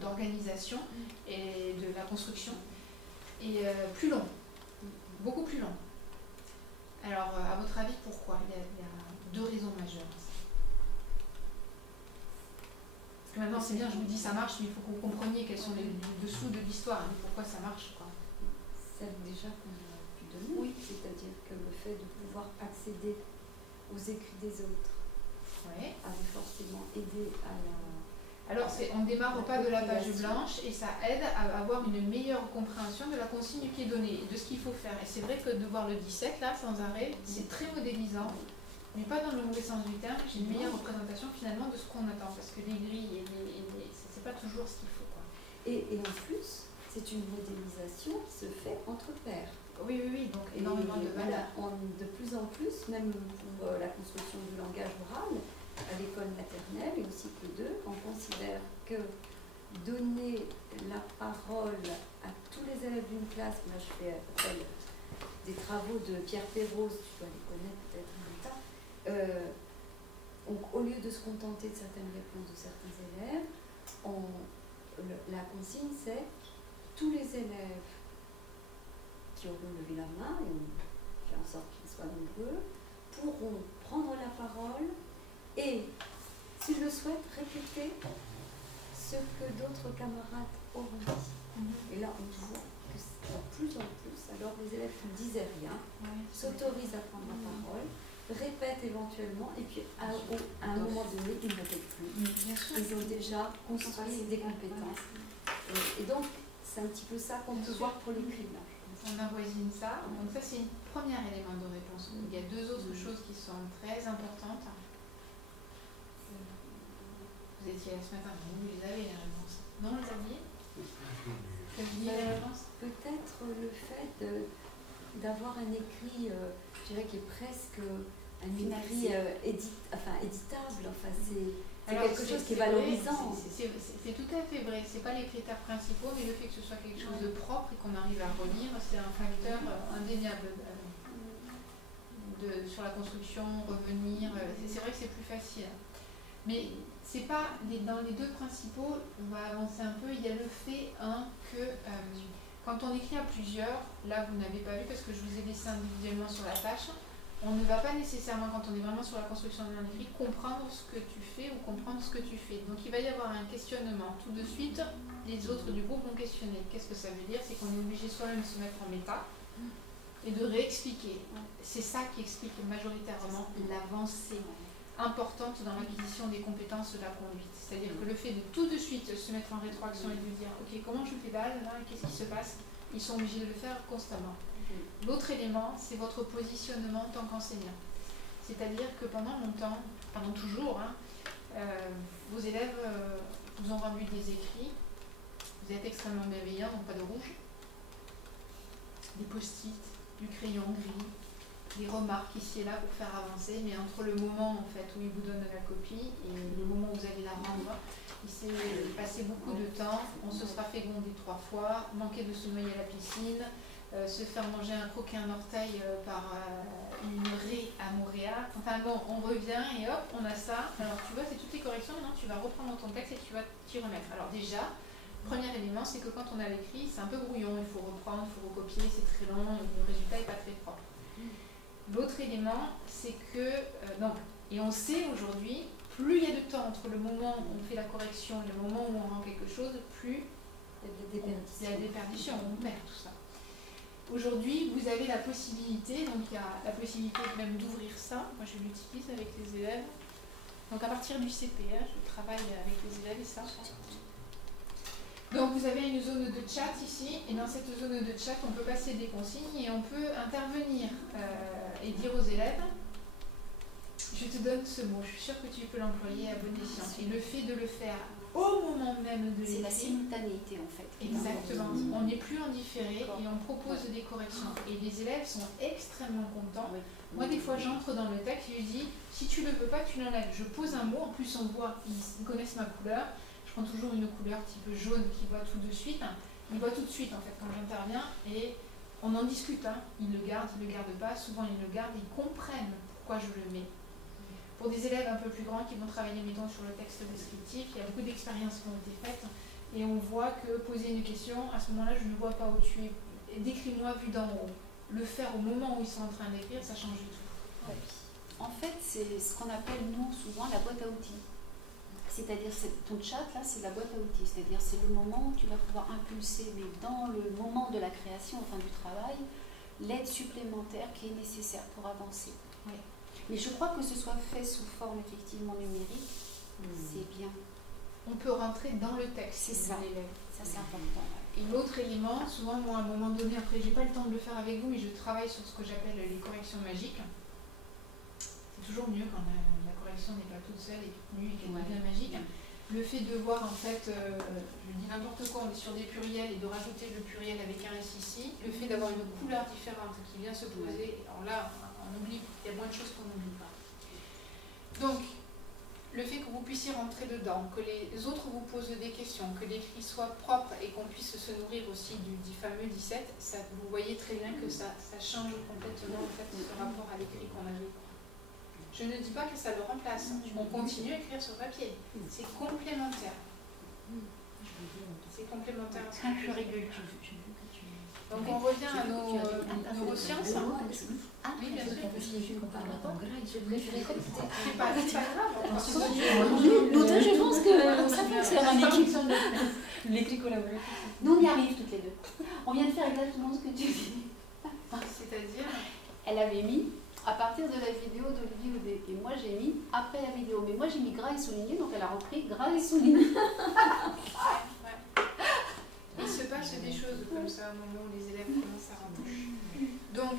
d'organisation et de la construction, et plus long, beaucoup plus long. Alors, à votre avis, pourquoi ? Il y a 2 raisons majeures. Maintenant, c'est bien, je vous dis ça marche, mais il faut que vous compreniez quels sont les dessous de l'histoire et pourquoi ça marche, quoi. Celle déjà qu'on a pu donner, oui. C'est-à-dire que le fait de pouvoir accéder aux écrits des autres avait forcément aidé à la... Alors, on ne démarre pas de la page blanche et ça aide à avoir une meilleure compréhension de la consigne qui est donnée et de ce qu'il faut faire. Et c'est vrai que de voir le 17, là, sans arrêt, c'est très modélisant. Mais pas dans le mauvais sens du terme, j'ai une meilleure représentation finalement de ce qu'on attend, parce que les grilles, c'est pas toujours ce qu'il faut, quoi. Et en plus, c'est une modélisation qui se fait entre pairs. Oui, donc énormément de valeur. De plus en plus, même pour la construction du langage oral, à l'école maternelle et au cycle 2, on considère que donner la parole à tous les élèves d'une classe, là je fais appel des travaux de Pierre Perros, tu dois les connaître peut-être, donc, au lieu de se contenter de certaines réponses de certains élèves, la consigne c'est tous les élèves qui auront levé la main, et on fait en sorte qu'ils soient nombreux, pourront prendre la parole et, s'ils le souhaitent, répéter ce que d'autres camarades auront dit. Et là, on voit que de plus en plus, alors les élèves qui ne disaient rien s'autorisent à prendre la parole, répètent éventuellement, et puis à un moment donné, ils ne répètent plus. Ils ont déjà construit des compétences. Et donc, c'est un petit peu ça qu'on peut voir pour l'écrit. On avoisine ça. Donc ça, c'est un premier élément de réponse. Il y a 2 autres choses qui sont très importantes. Vous étiez là ce matin, vous les avez les réponses. Non, les aviez ? Peut-être le fait d'avoir un écrit, je dirais, qui est presque un écrit éditable. Enfin, c'est quelque chose qui est valorisant. C'est tout à fait vrai. Ce n'est pas les critères principaux, mais le fait que ce soit quelque chose de propre et qu'on arrive à relire, c'est un facteur indéniable sur la construction, revenir. C'est vrai que c'est plus facile. Mais c'est pas dans les 2 principaux, on va avancer un peu. Il y a le fait que quand on écrit à plusieurs, là vous n'avez pas vu parce que je vous ai laissé individuellement sur la tâche, on ne va pas nécessairement, quand on est vraiment sur la construction d'un écrit, comprendre ce que tu fais ou comprendre ce que tu fais. Donc il va y avoir un questionnement. Tout de suite, les autres du groupe vont questionner. Qu'est-ce que ça veut dire? C'est qu'on est obligé soi-même de se mettre en méta et de réexpliquer. C'est ça qui explique majoritairement l'avancée. importante dans l'acquisition des compétences de la conduite. C'est-à-dire que le fait de tout de suite se mettre en rétroaction et de dire « Ok, comment je pédale là, qu'est-ce qui se passe ?» Ils sont obligés de le faire constamment. L'autre élément, c'est votre positionnement en tant qu'enseignant. C'est-à-dire que pendant longtemps, pendant toujours, vos élèves vous ont rendu des écrits, vous êtes extrêmement bienveillants, donc pas de rouge, des post-it, du crayon gris, des remarques ici et là pour faire avancer, mais entre le moment en fait où ils vous donnent la copie et le moment où vous allez la rendre, il s'est passé beaucoup de temps, on se sera fait gronder 3 fois, manquer de se noyer à la piscine, se faire manger un croquet un orteil par une raie à Montréal. Enfin bon, on revient et hop, on a ça. Alors tu vois, c'est toutes les corrections, maintenant tu vas reprendre ton texte et tu vas t'y remettre. Alors déjà, premier élément, c'est que quand on a l'écrit, c'est un peu brouillon, il faut reprendre, il faut recopier, c'est très long, le résultat n'est pas très propre. L'autre élément, c'est que, et on sait aujourd'hui, plus il y a de temps entre le moment où on fait la correction et le moment où on rend quelque chose, plus il y a des déperditions, on perd tout ça. Aujourd'hui, vous avez la possibilité, donc il y a la possibilité même d'ouvrir ça, moi je l'utilise avec les élèves, donc à partir du CP, je travaille avec les élèves et ça. Donc vous avez une zone de chat ici, et dans cette zone de chat, on peut passer des consignes et on peut intervenir et dire aux élèves, je te donne ce mot, je suis sûre que tu peux l'employer à bon escient. Et le fait de le faire au moment même de l'écrit. C'est la simultanéité en fait. Exactement, on n'est plus en différé et on propose des corrections. Et les élèves sont extrêmement contents. Oui. Moi des fois j'entre dans le texte et je dis, si tu ne le veux pas, tu l'enlèves. Je pose un mot, en plus on voit, ils connaissent ma couleur. Je prends toujours une couleur type jaune qui voit tout de suite. Ils voient tout de suite en fait quand j'interviens et on en discute. Ils le gardent, ils ne le gardent pas. Souvent ils le gardent, ils comprennent pourquoi je le mets. Pour des élèves un peu plus grands qui vont travailler mettons, sur le texte descriptif, il y a beaucoup d'expériences qui ont été faites et on voit que poser une question, à ce moment-là je ne vois pas où tu es. Décris-moi vu d'en haut. Le faire au moment où ils sont en train d'écrire, ça change du tout. Oui. En fait, c'est ce qu'on appelle nous souvent la boîte à outils. C'est-à-dire, ton chat, là, c'est la boîte à outils. C'est-à-dire, c'est le moment où tu vas pouvoir impulser, mais dans le moment de la création, enfin du travail, l'aide supplémentaire qui est nécessaire pour avancer. Oui. Mais je crois que ce soit fait sous forme effectivement numérique, c'est bien. On peut rentrer dans le texte. C'est ça. Ça, c'est important. Et l'autre élément, souvent, moi, à un moment donné, après, j'ai pas le temps de le faire avec vous, mais je travaille sur ce que j'appelle les corrections magiques. C'est toujours mieux quand la correction n'est pas toute seule et toute nue et qu'elle devient magique. Le fait de voir, en fait, je dis n'importe quoi, on est sur des pluriels et de rajouter le pluriel avec un S ici, le fait d'avoir une couleur différente qui vient se poser, alors là, on oublie, il y a moins de choses qu'on n'oublie pas. Donc, le fait que vous puissiez rentrer dedans, que les autres vous posent des questions, que l'écrit soit propre et qu'on puisse se nourrir aussi du fameux 17, ça, vous voyez très bien que ça change complètement en fait, ce rapport à l'écrit qu'on avait. Je ne dis pas que ça le remplace, on continue à écrire sur papier, c'est complémentaire. C'est complémentaire à ce que je rigole. Donc on revient à nos neurosciences. Oui, bien sûr. C'est pas grave. Nous deux, je pense que ça fonctionne en équipe. L'écrit collaboratif. Nous, on y arrive toutes les deux. On vient de faire exactement ce que tu dis. C'est-à-dire, elle avait mis à partir de la vidéo d'Olivier Audet. Et moi, j'ai mis après la vidéo. Mais moi, j'ai mis gras et souligné, donc elle a repris gras et souligné. Il se passe des choses comme ça au moment où les élèves commencent à rentrer. Donc,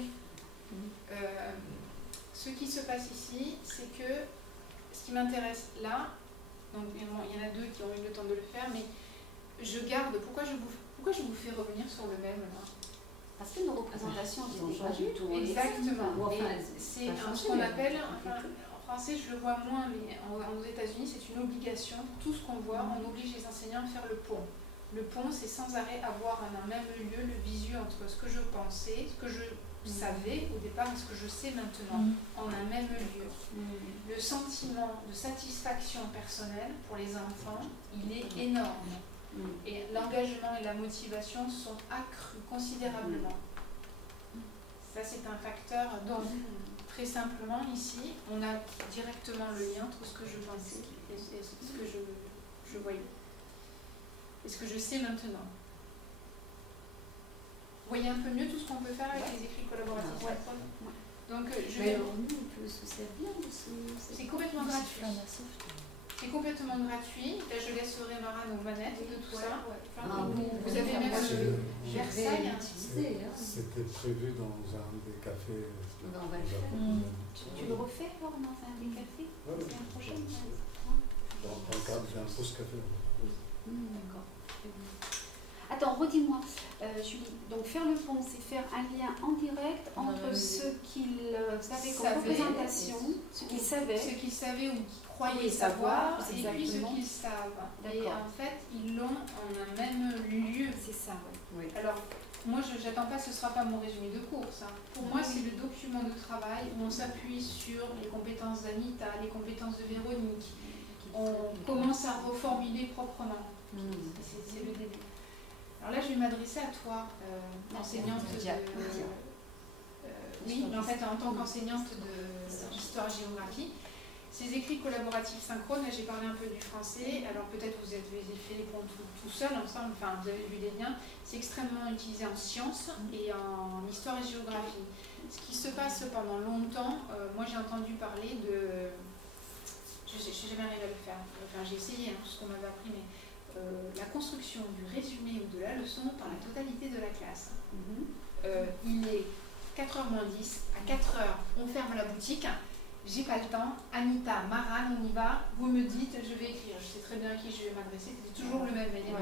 ce qui se passe ici, c'est que ce qui m'intéresse là, donc il y en a deux qui ont eu le temps de le faire, mais je garde. Pourquoi je vous fais revenir sur le même là? Parce que nos représentations sont pas du tout. Exactement. C'est ce qu'on appelle, en français je le vois moins, mais aux États-Unis c'est une obligation. Tout ce qu'on voit, on oblige les enseignants à faire le pont. Le pont, c'est sans arrêt avoir en un même lieu le visu entre ce que je pensais, ce que je savais au départ et ce que je sais maintenant, en un même lieu. Le sentiment de satisfaction personnelle pour les enfants, il est énorme. Et l'engagement et la motivation sont accrus considérablement. Ça, c'est un facteur. Donc, très simplement, ici, on a directement le lien entre ce que je pensais et ce que je voyais. Et ce que je sais maintenant. Vous voyez un peu mieux tout ce qu'on peut faire avec les écrits collaboratifs. Donc, Mais alors, nous, on peut se servir de ce... c'est complètement gratuit. C'est complètement gratuit. Là, je laisserai Mara nos manettes de tout ça. Vous avez même Versailles. C'était prévu dans un des cafés. On va le faire. Tu le refais, Laure, dans un des cafés? Ouais, C'est un prochain. dans le cadre d'un post-café. D'accord. Attends, redis-moi, Julie. Donc faire le pont, c'est faire un lien en direct entre ceux qu'ils savaient comme représentation, ceux qu'ils savaient. Ceux qui savaient ou qui croyaient Oui, savoir, savoir, et puis ceux exactement. qui le savent. Et D'accord. en fait, ils l'ont en un même lieu. C'est ça, oui. Alors, moi, je n'attends pas, ce ne sera pas mon résumé de cours, ça. Pour moi, c'est le document de travail où on s'appuie sur les compétences d'Anita, les compétences de Véronique. On commence à reformuler proprement. C'est le début. Alors là, je vais m'adresser à toi, enseignante de... oui, mais en fait, en tant qu'enseignante d'histoire-géographie. Ces écrits collaboratifs synchrones, là j'ai parlé un peu du français, alors peut-être vous avez fait les ponts tout seul, ensemble, enfin vous avez vu les liens, c'est extrêmement utilisé en sciences et en histoire et géographie. Ce qui se passe pendant longtemps, moi j'ai entendu parler de... Je n'ai jamais arrivé à le faire, enfin j'ai essayé, tout ce qu'on m'avait appris, mais la construction du résumé ou de la leçon par la totalité de la classe. Il est 4h moins 10, à 4h on ferme la boutique. J'ai pas le temps, Anita, Mara, on y va, vous me dites, je vais écrire, je sais très bien à qui je vais m'adresser, c'est toujours le même élément.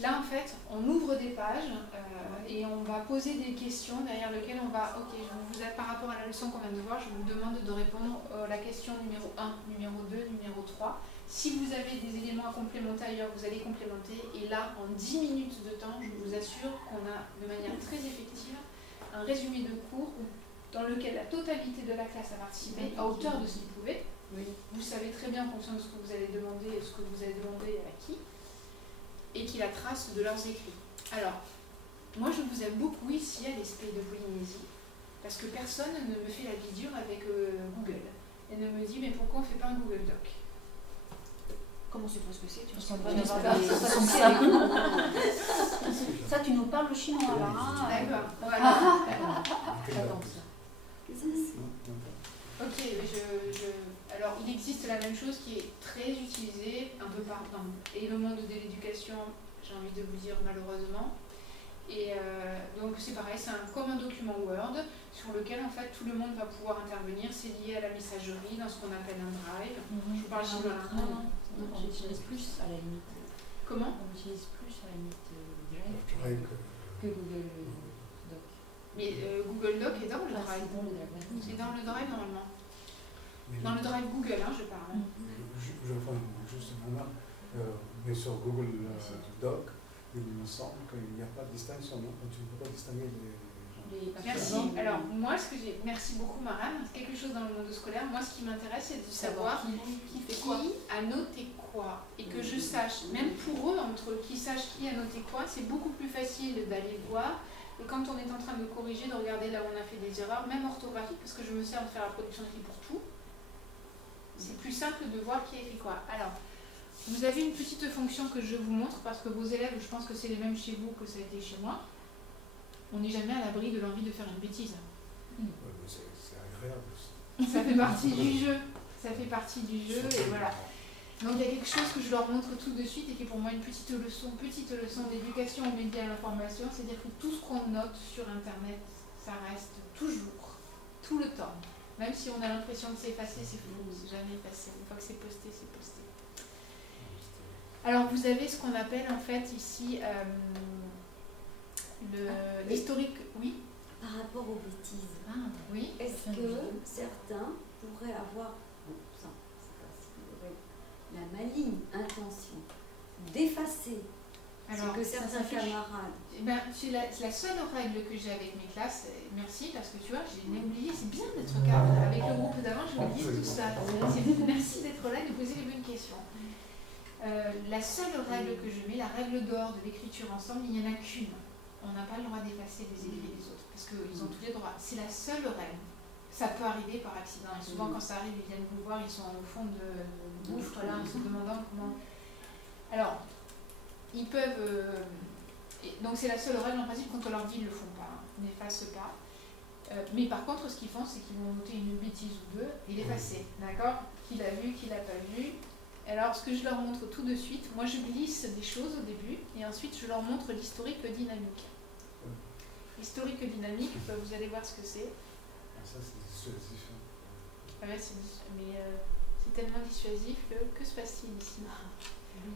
Là en fait, on ouvre des pages et on va poser des questions derrière lesquelles on va, ok, par rapport à la leçon qu'on vient de voir, je vous demande de répondre à la question numéro 1, numéro 2, numéro 3. Si vous avez des éléments à complémenter ailleurs, vous allez complémenter et là, en 10 minutes de temps, je vous assure qu'on a de manière très effective un résumé de cours dans lequel la totalité de la classe a participé à hauteur de ce qu'il pouvait. Vous savez très bien en fonction de ce que vous allez demander, ce que vous allez demander à qui, et qui la trace de leurs écrits. Alors, moi je vous aime beaucoup ici à l'ESP de Polynésie, parce que personne ne me fait la vie dure avec Google, et ne me dit mais pourquoi on ne fait pas un Google Doc? Comment c'est pas ce que c'est? Tu Ça, tu nous parles le chinois là. D'accord, voilà. Ok, alors il existe la même chose qui est très utilisée un peu partout, et le monde de l'éducation, j'ai envie de vous dire malheureusement. Et donc c'est pareil, c'est comme un document Word sur lequel en fait tout le monde va pouvoir intervenir. C'est lié à la messagerie dans ce qu'on appelle un drive. Je vous parle chinois. On utilise plus à la limite. Comment? On utilise plus à la limite Drive que Google Doc. Mais Google Doc est dans le Drive. C'est dans le Drive normalement. Dans le Drive Google, je parle. Je fais juste une remarque. Mais sur Google Doc, il me semble qu'il n'y a pas de distinction, non? Tu ne peux pas distinguer les... Merci. Alors, moi, merci beaucoup, Mara. C'est quelque chose dans le monde scolaire. Moi, ce qui m'intéresse, c'est de savoir qui a noté quoi. Et que je sache, même pour eux, entre qui sache qui a noté quoi, c'est beaucoup plus facile d'aller voir. Et quand on est en train de corriger, de regarder là où on a fait des erreurs, même orthographiques, parce que je me sers de faire la production d'écrit pour tout, c'est plus simple de voir qui a écrit quoi. Alors, vous avez une petite fonction que je vous montre, parce que vos élèves, je pense que c'est les mêmes chez vous que ça a été chez moi. On n'est jamais à l'abri de l'envie de faire une bêtise. C'est agréable. Ça fait partie du jeu. Ça fait partie du jeu et voilà. Donc il y a quelque chose que je leur montre tout de suite et qui est pour moi une petite leçon d'éducation aux médias et à l'information, c'est-à-dire que tout ce qu'on note sur Internet, ça reste toujours, tout le temps. Même si on a l'impression de s'effacer, c'est faux, c'est jamais effacé. Une fois que c'est posté, c'est posté. Alors vous avez ce qu'on appelle en fait ici l'historique, oui. Par rapport aux bêtises, oui. Est-ce que certains pourraient avoir, bon, ça, c'est pas si vous aurez la maligne intention d'effacer ce que certains camarades... C'est la seule règle que j'ai avec mes classes, merci, parce que tu vois, j'ai oublié, c'est bien d'être cadre. Avec le groupe d'avant, j'ai oublié tout ça. Merci d'être là et de poser les bonnes questions. La seule règle que je mets, la règle d'or de l'écriture ensemble, il n'y en a qu'une. On n'a pas le droit d'effacer les écrits des autres, parce qu'ils ont tous les droits. C'est la seule règle. Ça peut arriver par accident, et souvent quand ça arrive, ils viennent vous voir, ils sont au fond de gouffre, là, en se demandant comment... Alors, ils peuvent... donc c'est la seule règle, en principe, quand on leur dit, ils ne le font pas, n'effacent pas. Mais par contre, ce qu'ils font, c'est qu'ils vont noter une bêtise ou deux et l'effacer. D'accord? Qui l'a vu, qui l'a pas vu. Alors, ce que je leur montre tout de suite, moi je glisse des choses au début et ensuite je leur montre l'historique dynamique. L'historique dynamique, vous allez voir ce que c'est. Ça, c'est dissuasif. Ah ouais, mais c'est tellement dissuasif que se passe-t-il ici?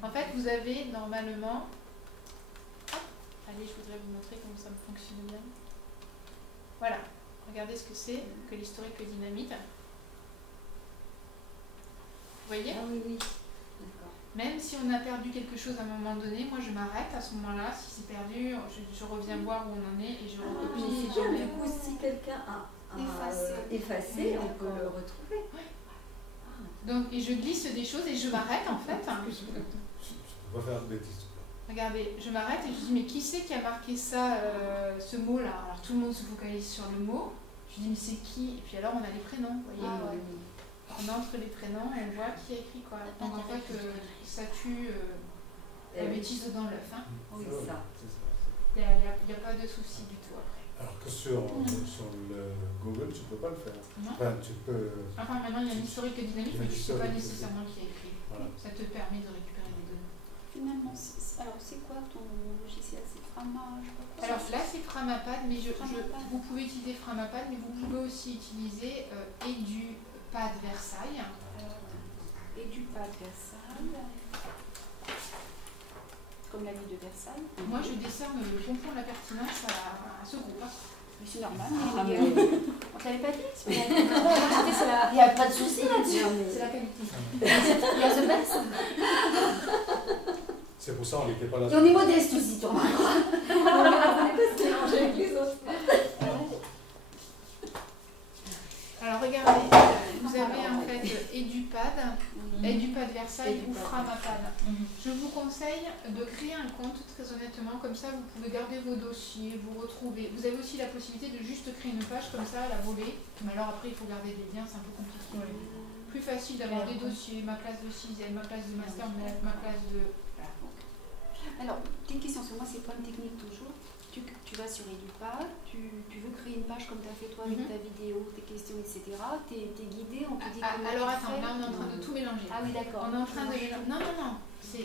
En fait, vous avez normalement... Hop, allez, je voudrais vous montrer comment ça me fonctionne bien. Voilà, regardez ce que c'est que l'historique dynamique. Vous voyez? Ah oui, oui. D'accord. Même si on a perdu quelque chose à un moment donné, moi je m'arrête à ce moment-là. Si c'est perdu, je reviens voir où on en est et je recopie. C'est bien, du coup, si quelqu'un a effacé, on peut le retrouver. Ouais. Donc, et je glisse des choses et je m'arrête en fait. Tu peux pas faire de bêtises. Regardez, je m'arrête et je dis mais qui c'est qui a marqué ça, ce mot-là? Alors tout le monde se focalise sur le mot. Je dis mais c'est qui? Et puis alors on a les prénoms, vous voyez. On entre les prénoms et on voit qui a écrit quoi. Donc en fait, ça tue la bêtise dans l'œuf. Hein. Oui, c'est ça. Il n'y a pas de souci du tout après. Alors que sur le Google, tu ne peux pas le faire. Non. Enfin, tu peux... Enfin, maintenant il y a une historique dynamique, mais tu ne sais pas nécessairement qui a écrit. Voilà. Ça te permet de récupérer des données. Finalement, alors c'est quoi ton logiciel? C'est Frama, je crois. Alors là c'est Framapad, mais vous pouvez utiliser Framapad, mais vous pouvez aussi utiliser EduPad Versailles. EduPad Versailles. Comme la ville de Versailles. Moi je décerne le concours de la pertinence à ce groupe. Mais c'est normal. On ne t'avait pas dit? Il n'y a pas de souci là-dessus. C'est la qualité. Il y a the best. C'est pour ça qu'on n'était pas là. Et on est modeste aussi, Thomas. On n'est pas se mélanger avec les autres. Alors regardez, vous avez en fait EduPad, EduPad Versailles ou Framapad. Je vous conseille de créer un compte, très honnêtement, comme ça vous pouvez garder vos dossiers, vous retrouver. Vous avez aussi la possibilité de juste créer une page comme ça, la voler, mais alors après il faut garder des liens, c'est un peu compliqué. Plus facile d'avoir des dossiers, ma classe de 6e, ma classe de master, ma classe de... Voilà. Alors, petite question sur moi, c'est pas une technique toujours. Tu vas sur EduPad, tu veux créer une page comme tu as fait toi avec ta vidéo, tes questions, etc. Tu es guidé, on te dit comment alors tu attends, fais. là on est en train de tout mélanger. Ah oui, d'accord. On est en train de mélanger. Non.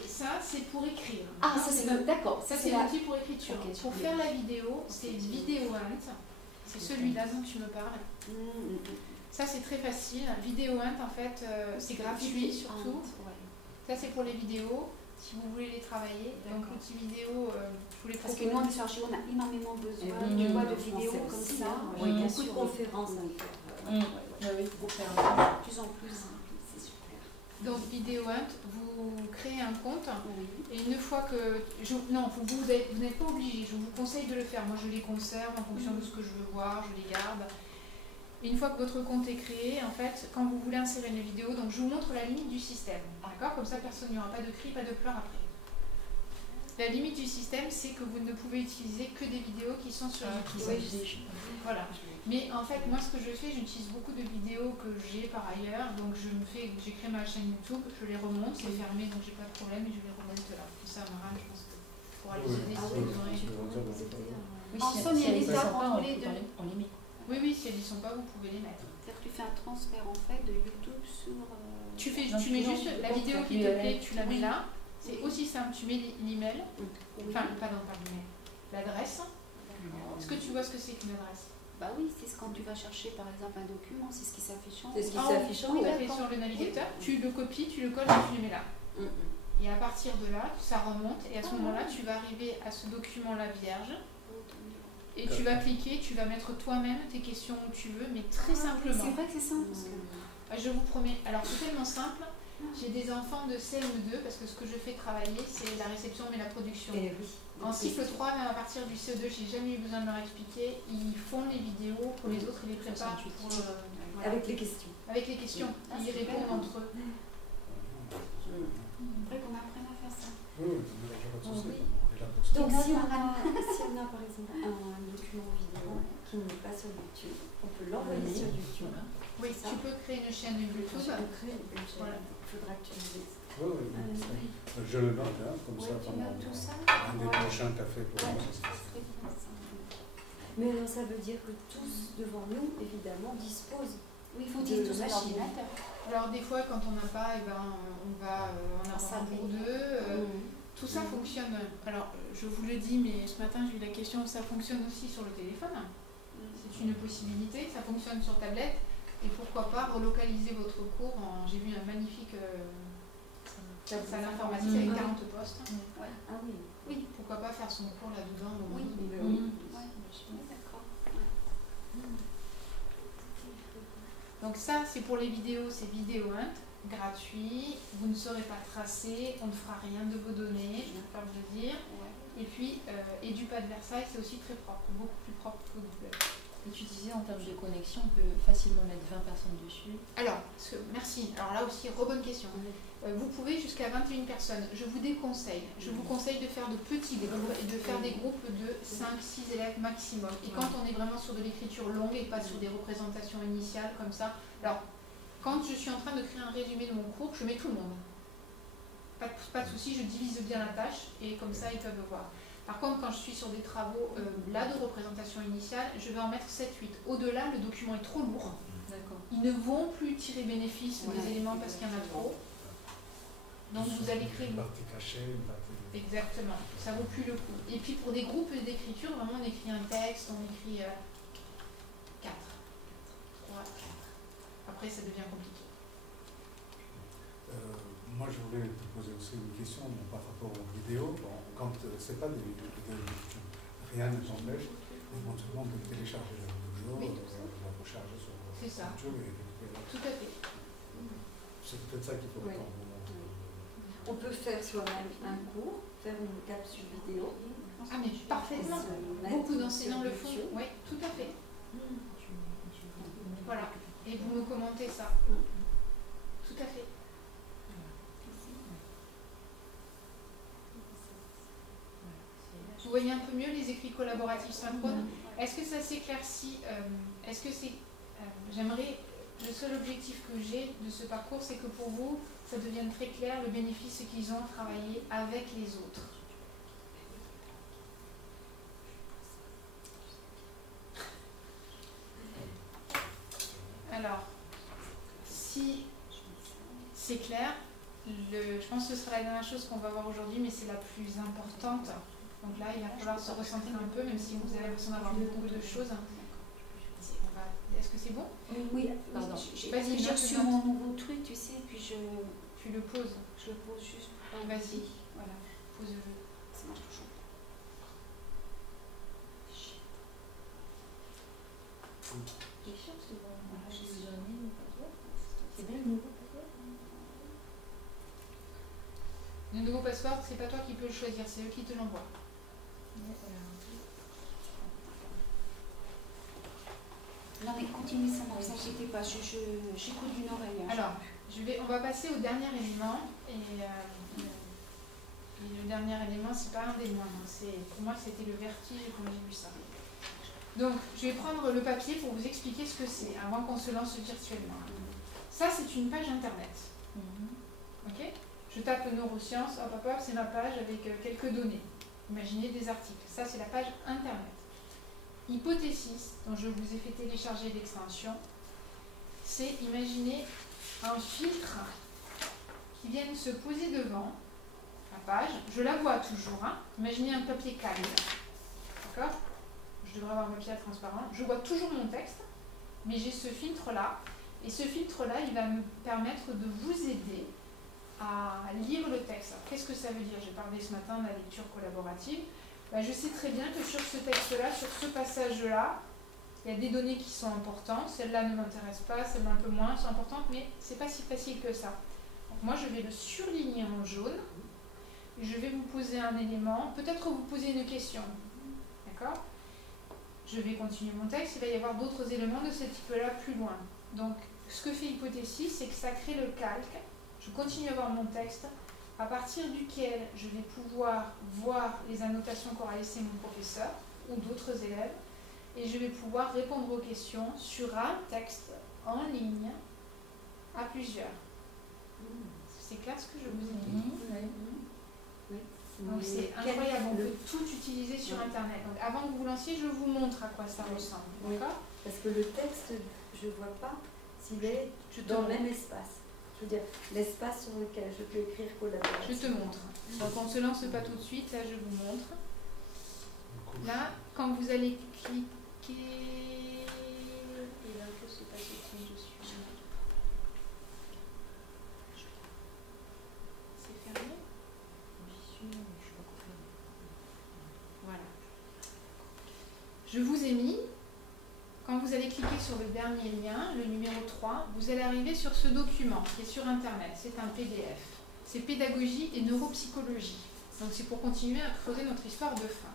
Ça, c'est pour écrire. Ah, ça c'est d'accord. Ça, c'est l'outil pour écriture. Okay, pour faire la vidéo, c'est VideoHunt. C'est celui-là dont tu me parles. Ça, c'est très facile. VideoHunt, en fait, c'est gratuit surtout. Ça, c'est pour les vidéos. Si vous voulez les travailler, donc l'outil vidéo, je voulais parce que nous en recherche, on a énormément besoin de vidéos comme ça. Beaucoup de conférences à faire. Oui, pour faire de plus en plus simple, c'est super. Donc VideoHunt, vous créez un compte et une fois que... vous n'êtes pas obligé, je vous conseille de le faire. Moi je les conserve en fonction de ce que je veux voir, je les garde. Et une fois que votre compte est créé, en fait, quand vous voulez insérer une vidéo, donc je vous montre la limite du système. D'accord? Comme ça, personne n'y aura pas de cris, pas de pleurs après. La limite du système, c'est que vous ne pouvez utiliser que des vidéos qui sont sur YouTube. Voilà. Mais en fait, moi, ce que je fais, j'utilise beaucoup de vidéos que j'ai par ailleurs. Donc, j'ai créé ma chaîne YouTube, je les remonte, c'est fermé, donc j'ai pas de problème, et je les remonte là. Ça, Mara, je pense que pourra les aider si vous aurez. En somme, il y a des étapes entre les deux. Oui, si elles n'y sont pas, vous pouvez les mettre. C'est-à-dire que tu fais un transfert en fait de YouTube sur... Tu mets juste la vidéo qui te plaît, tu la mets là. C'est aussi simple, tu mets l'email, enfin, pardon, pas l'email, l'adresse. Est-ce que tu vois ce que c'est qu'une adresse? Bah oui, c'est quand tu vas chercher par exemple un document, c'est ce qui s'affiche en haut. C'est ce qui s'affiche en haut. Sur le navigateur, tu le copies, tu le colles et tu le mets là. Et à partir de là, ça remonte et à ce moment-là, tu vas arriver à ce document-là vierge. Et tu vas cliquer, tu vas mettre toi-même tes questions où tu veux, mais très simplement. C'est vrai que c'est simple. Je vous promets. Alors c'est tellement simple. J'ai des enfants de CM2 parce que ce que je fais travailler, c'est la réception mais la production. En cycle 3, même à partir du CE2, j'ai jamais eu besoin de leur expliquer. Ils font les vidéos pour les autres, ils les préparent pour avec les questions. Avec les questions. Ils y répondent entre eux. Il faudrait qu'on apprenne à faire ça. Donc si on a par exemple un document vidéo qui n'est pas sur YouTube, on peut l'envoyer sur YouTube. Oui, tu peux créer une chaîne YouTube. Tu peux créer une chaîne. Il faudra que tu le dises. Je le note, comme ça, pendant un des prochains cafés pour moi. Mais alors ça veut dire que tous devant nous, évidemment, disposent. Oui, il faut dire tous un ordinateur. Alors des fois, quand on n'a pas, eh ben, on va en avoir un pour deux. Tout ça fonctionne. Alors, je vous le dis, mais ce matin, j'ai eu la question, ça fonctionne aussi sur le téléphone. C'est une possibilité, ça fonctionne sur tablette. Et pourquoi pas relocaliser votre cours en... J'ai vu un magnifique salle informatique avec 40 postes. Ouais. Ah oui. Oui. Pourquoi pas faire son cours là-dedans au Oui. moins. D'accord. Donc ça, c'est pour les vidéos, c'est VideoInt, gratuit. Vous ne serez pas tracé, on ne fera rien de vos données, je préfère vous le dire. Et puis, EduPad Versailles, c'est aussi très propre, beaucoup plus propre que Google. Et tu disais en termes de connexion, on peut facilement mettre 20 personnes dessus. Alors, merci. Alors là aussi, bonne question. Vous pouvez jusqu'à 21 personnes. Je vous déconseille. Je vous conseille de faire de petits groupes et de faire des groupes de 5-6 élèves maximum. Et quand on est vraiment sur de l'écriture longue et pas sur des représentations initiales comme ça. Alors, quand je suis en train de créer un résumé de mon cours, je mets tout le monde. Pas de souci, je divise bien la tâche et comme ça, ils peuvent voir. Par contre, quand je suis sur des travaux là de représentation initiale, je vais en mettre 7-8. Au-delà, le document est trop lourd. Ils ne vont plus tirer bénéfice des éléments parce qu'il y en a trop. Donc vous allez créer une partie cachée, une partie... Exactement, ça vaut plus le coup. Et puis pour des groupes d'écriture, vraiment on écrit un texte, on écrit 4. 3, 4. Après ça devient compliqué. Moi je voulais te poser aussi une question, par rapport aux vidéos. Bon, quand c'est pas des vidéos d'écriture, rien ne t'empêche éventuellement de télécharger la vidéo, la recharger sur YouTube et tout à fait. C'est peut-être ça qu'il faut attendre. On peut faire soi-même un cours, faire une capsule vidéo. Ah mais parfaitement. Beaucoup d'enseignants le font. Oui, tout à fait. Voilà. Et vous me commentez ça. Tout à fait. Vous voyez un peu mieux les écrits collaboratifs synchrones. Est-ce que ça s'éclaircit? Est-ce que c'est... J'aimerais... Le seul objectif que j'ai de ce parcours, c'est que pour vous, ça devienne très clair le bénéfice qu'ils ont travaillé avec les autres. Alors, si c'est clair, je pense que ce sera la dernière chose qu'on va voir aujourd'hui, mais c'est la plus importante. Donc là, il va falloir se recentrer un peu, même si vous avez l'impression d'avoir beaucoup de choses. Est-ce que c'est bon? Oui, pardon. Vas-y, j'ai reçu mon nouveau truc, tu sais, puis tu le poses. Je le pose juste. Vas-y, voilà, pose-le. Ça marche toujours. C'est bien le nouveau password. Le nouveau password, c'est pas toi qui peux le choisir, c'est eux qui te l'envoient. Non mais continuez, ça ne vous inquiétez pas, j'écoute d'une oreille. Alors, on va passer au dernier élément. Et le dernier élément, c'est pas un des moindres. Pour moi, c'était le vertige quand j'ai vu ça. Donc, je vais prendre le papier pour vous expliquer ce que c'est, avant qu'on se lance virtuellement. Ça, c'est une page internet. Ok? Je tape neurosciences, hop, c'est ma page avec quelques données. Imaginez des articles. Ça, c'est la page internet. Hypothèse, dont je vous ai fait télécharger l'extension, c'est imaginer un filtre qui vient se poser devant la page. Je la vois toujours. Hein. Imaginez un papier calme. D'accord? Je devrais avoir un papier transparent. Je vois toujours mon texte, mais j'ai ce filtre-là. Et ce filtre-là, il va me permettre de vous aider à lire le texte. Qu'est-ce que ça veut dire? J'ai parlé ce matin de la lecture collaborative. Je sais très bien que sur ce texte-là, sur ce passage-là, il y a des données qui sont importantes. Celles-là ne m'intéressent pas, celles-là un peu moins sont importantes, mais ce n'est pas si facile que ça. Donc moi, je vais le surligner en jaune. Et je vais vous poser un élément, peut-être vous poser une question. D'accord? Je vais continuer mon texte, il va y avoir d'autres éléments de ce type-là plus loin. Donc, ce que fait Hypothèse, c'est que ça crée le calque. Je continue à voir mon texte, à partir duquel je vais pouvoir voir les annotations qu'aura laissées mon professeur ou d'autres élèves, et je vais pouvoir répondre aux questions sur un texte en ligne à plusieurs. C'est clair ce que je vous ai dit? Oui. Donc c'est incroyable, on peut tout utiliser sur Internet. Donc avant que vous lanciez, je vous montre à quoi ça ressemble. D'accord ? Parce que le texte, je ne vois pas s'il est dans le même espace. Je veux dire, l'espace sur lequel je peux écrire collaboratif. Je te montre. Donc on ne se lance pas tout de suite, là je vous montre. Là, quand vous allez cliquer... Et là, que se passe quand je suis... C'est fermé ? Voilà. Je vous ai mis, quand vous allez cliquer sur le dernier lien, le numéro 3, vous allez arriver sur ce document qui est sur Internet. C'est un PDF. C'est pédagogie et neuropsychologie. Donc c'est pour continuer à creuser notre histoire de fin.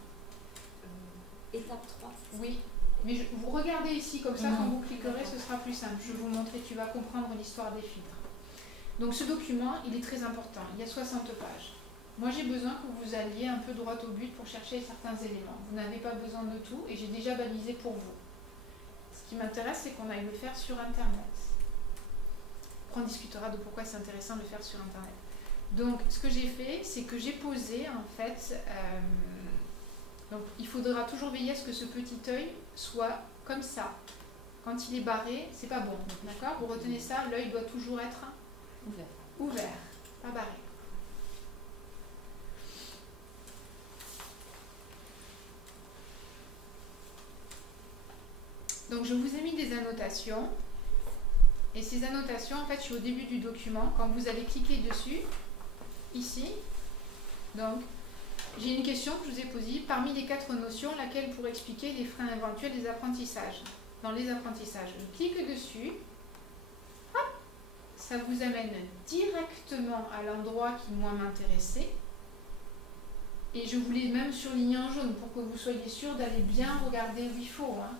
Étape 3. Oui, mais vous regardez ici, comme ça, quand vous cliquerez, ce sera plus simple. Je vais vous montrer, tu vas comprendre l'histoire des filtres. Donc ce document, il est très important. Il y a 60 pages. Moi, j'ai besoin que vous alliez un peu droit au but pour chercher certains éléments. Vous n'avez pas besoin de tout et j'ai déjà balisé pour vous. Ce qui m'intéresse, c'est qu'on aille le faire sur Internet. Après, on discutera de pourquoi c'est intéressant de le faire sur Internet. Donc, ce que j'ai fait, c'est que j'ai posé, en fait... donc, il faudra toujours veiller à ce que ce petit œil soit comme ça. Quand il est barré, c'est pas bon. D'accord ? Vous retenez ça, l'œil doit toujours être ouvert, pas barré. Donc je vous ai mis des annotations. Et ces annotations, en fait, je suis au début du document. Quand vous allez cliquer dessus, ici, donc, j'ai une question que je vous ai posée. Parmi les 4 notions, laquelle pourrait expliquer les freins éventuels des apprentissages ? Dans les apprentissages, je clique dessus. Hop, ça vous amène directement à l'endroit qui, moi, m'intéressait. Et je vous l'ai même surligné en jaune pour que vous soyez sûr d'aller bien regarder où il faut. Hein.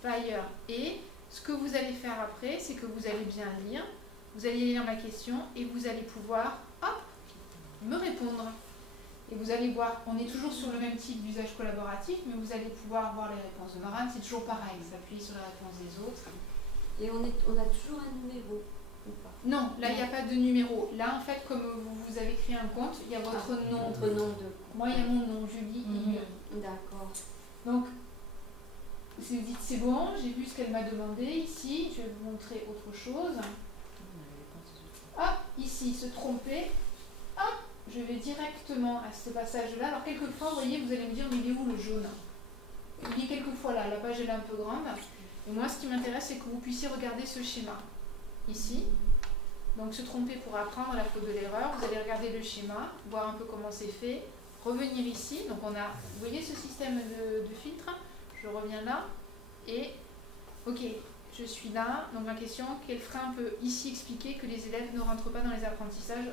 Pas ailleurs. Et ce que vous allez faire après, c'est que vous allez bien lire. Vous allez lire ma question et vous allez pouvoir, hop, me répondre. Et vous allez voir, on est toujours sur le même type d'usage collaboratif, mais vous allez pouvoir voir les réponses de Marane. C'est toujours pareil, s'appuyer sur les réponses des autres. Et on a toujours un numéro ou pas ? Non, là, il n'y a pas de numéro. Là, en fait, comme vous avez créé un compte, il y a votre nom. Votre nom de... Moi, il y a mon nom, Julie. D'accord. Donc, vous dites, c'est bon, j'ai vu ce qu'elle m'a demandé. Ici, je vais vous montrer autre chose. Hop, ici, se tromper. Hop, je vais directement à ce passage-là. Alors, quelquefois, vous voyez, vous allez me dire, mais il est où le jaune ? Il est quelquefois là, la page elle est un peu grande. Et moi, ce qui m'intéresse, c'est que vous puissiez regarder ce schéma. Ici. Donc, se tromper pour apprendre la faute de l'erreur. Vous allez regarder le schéma, voir un peu comment c'est fait. Revenir ici. Donc, on a, vous voyez ce système de filtre ? Je reviens là. Et, ok, je suis là. Donc, ma question, quel frein peut ici expliquer que les élèves ne rentrent pas dans les apprentissages ?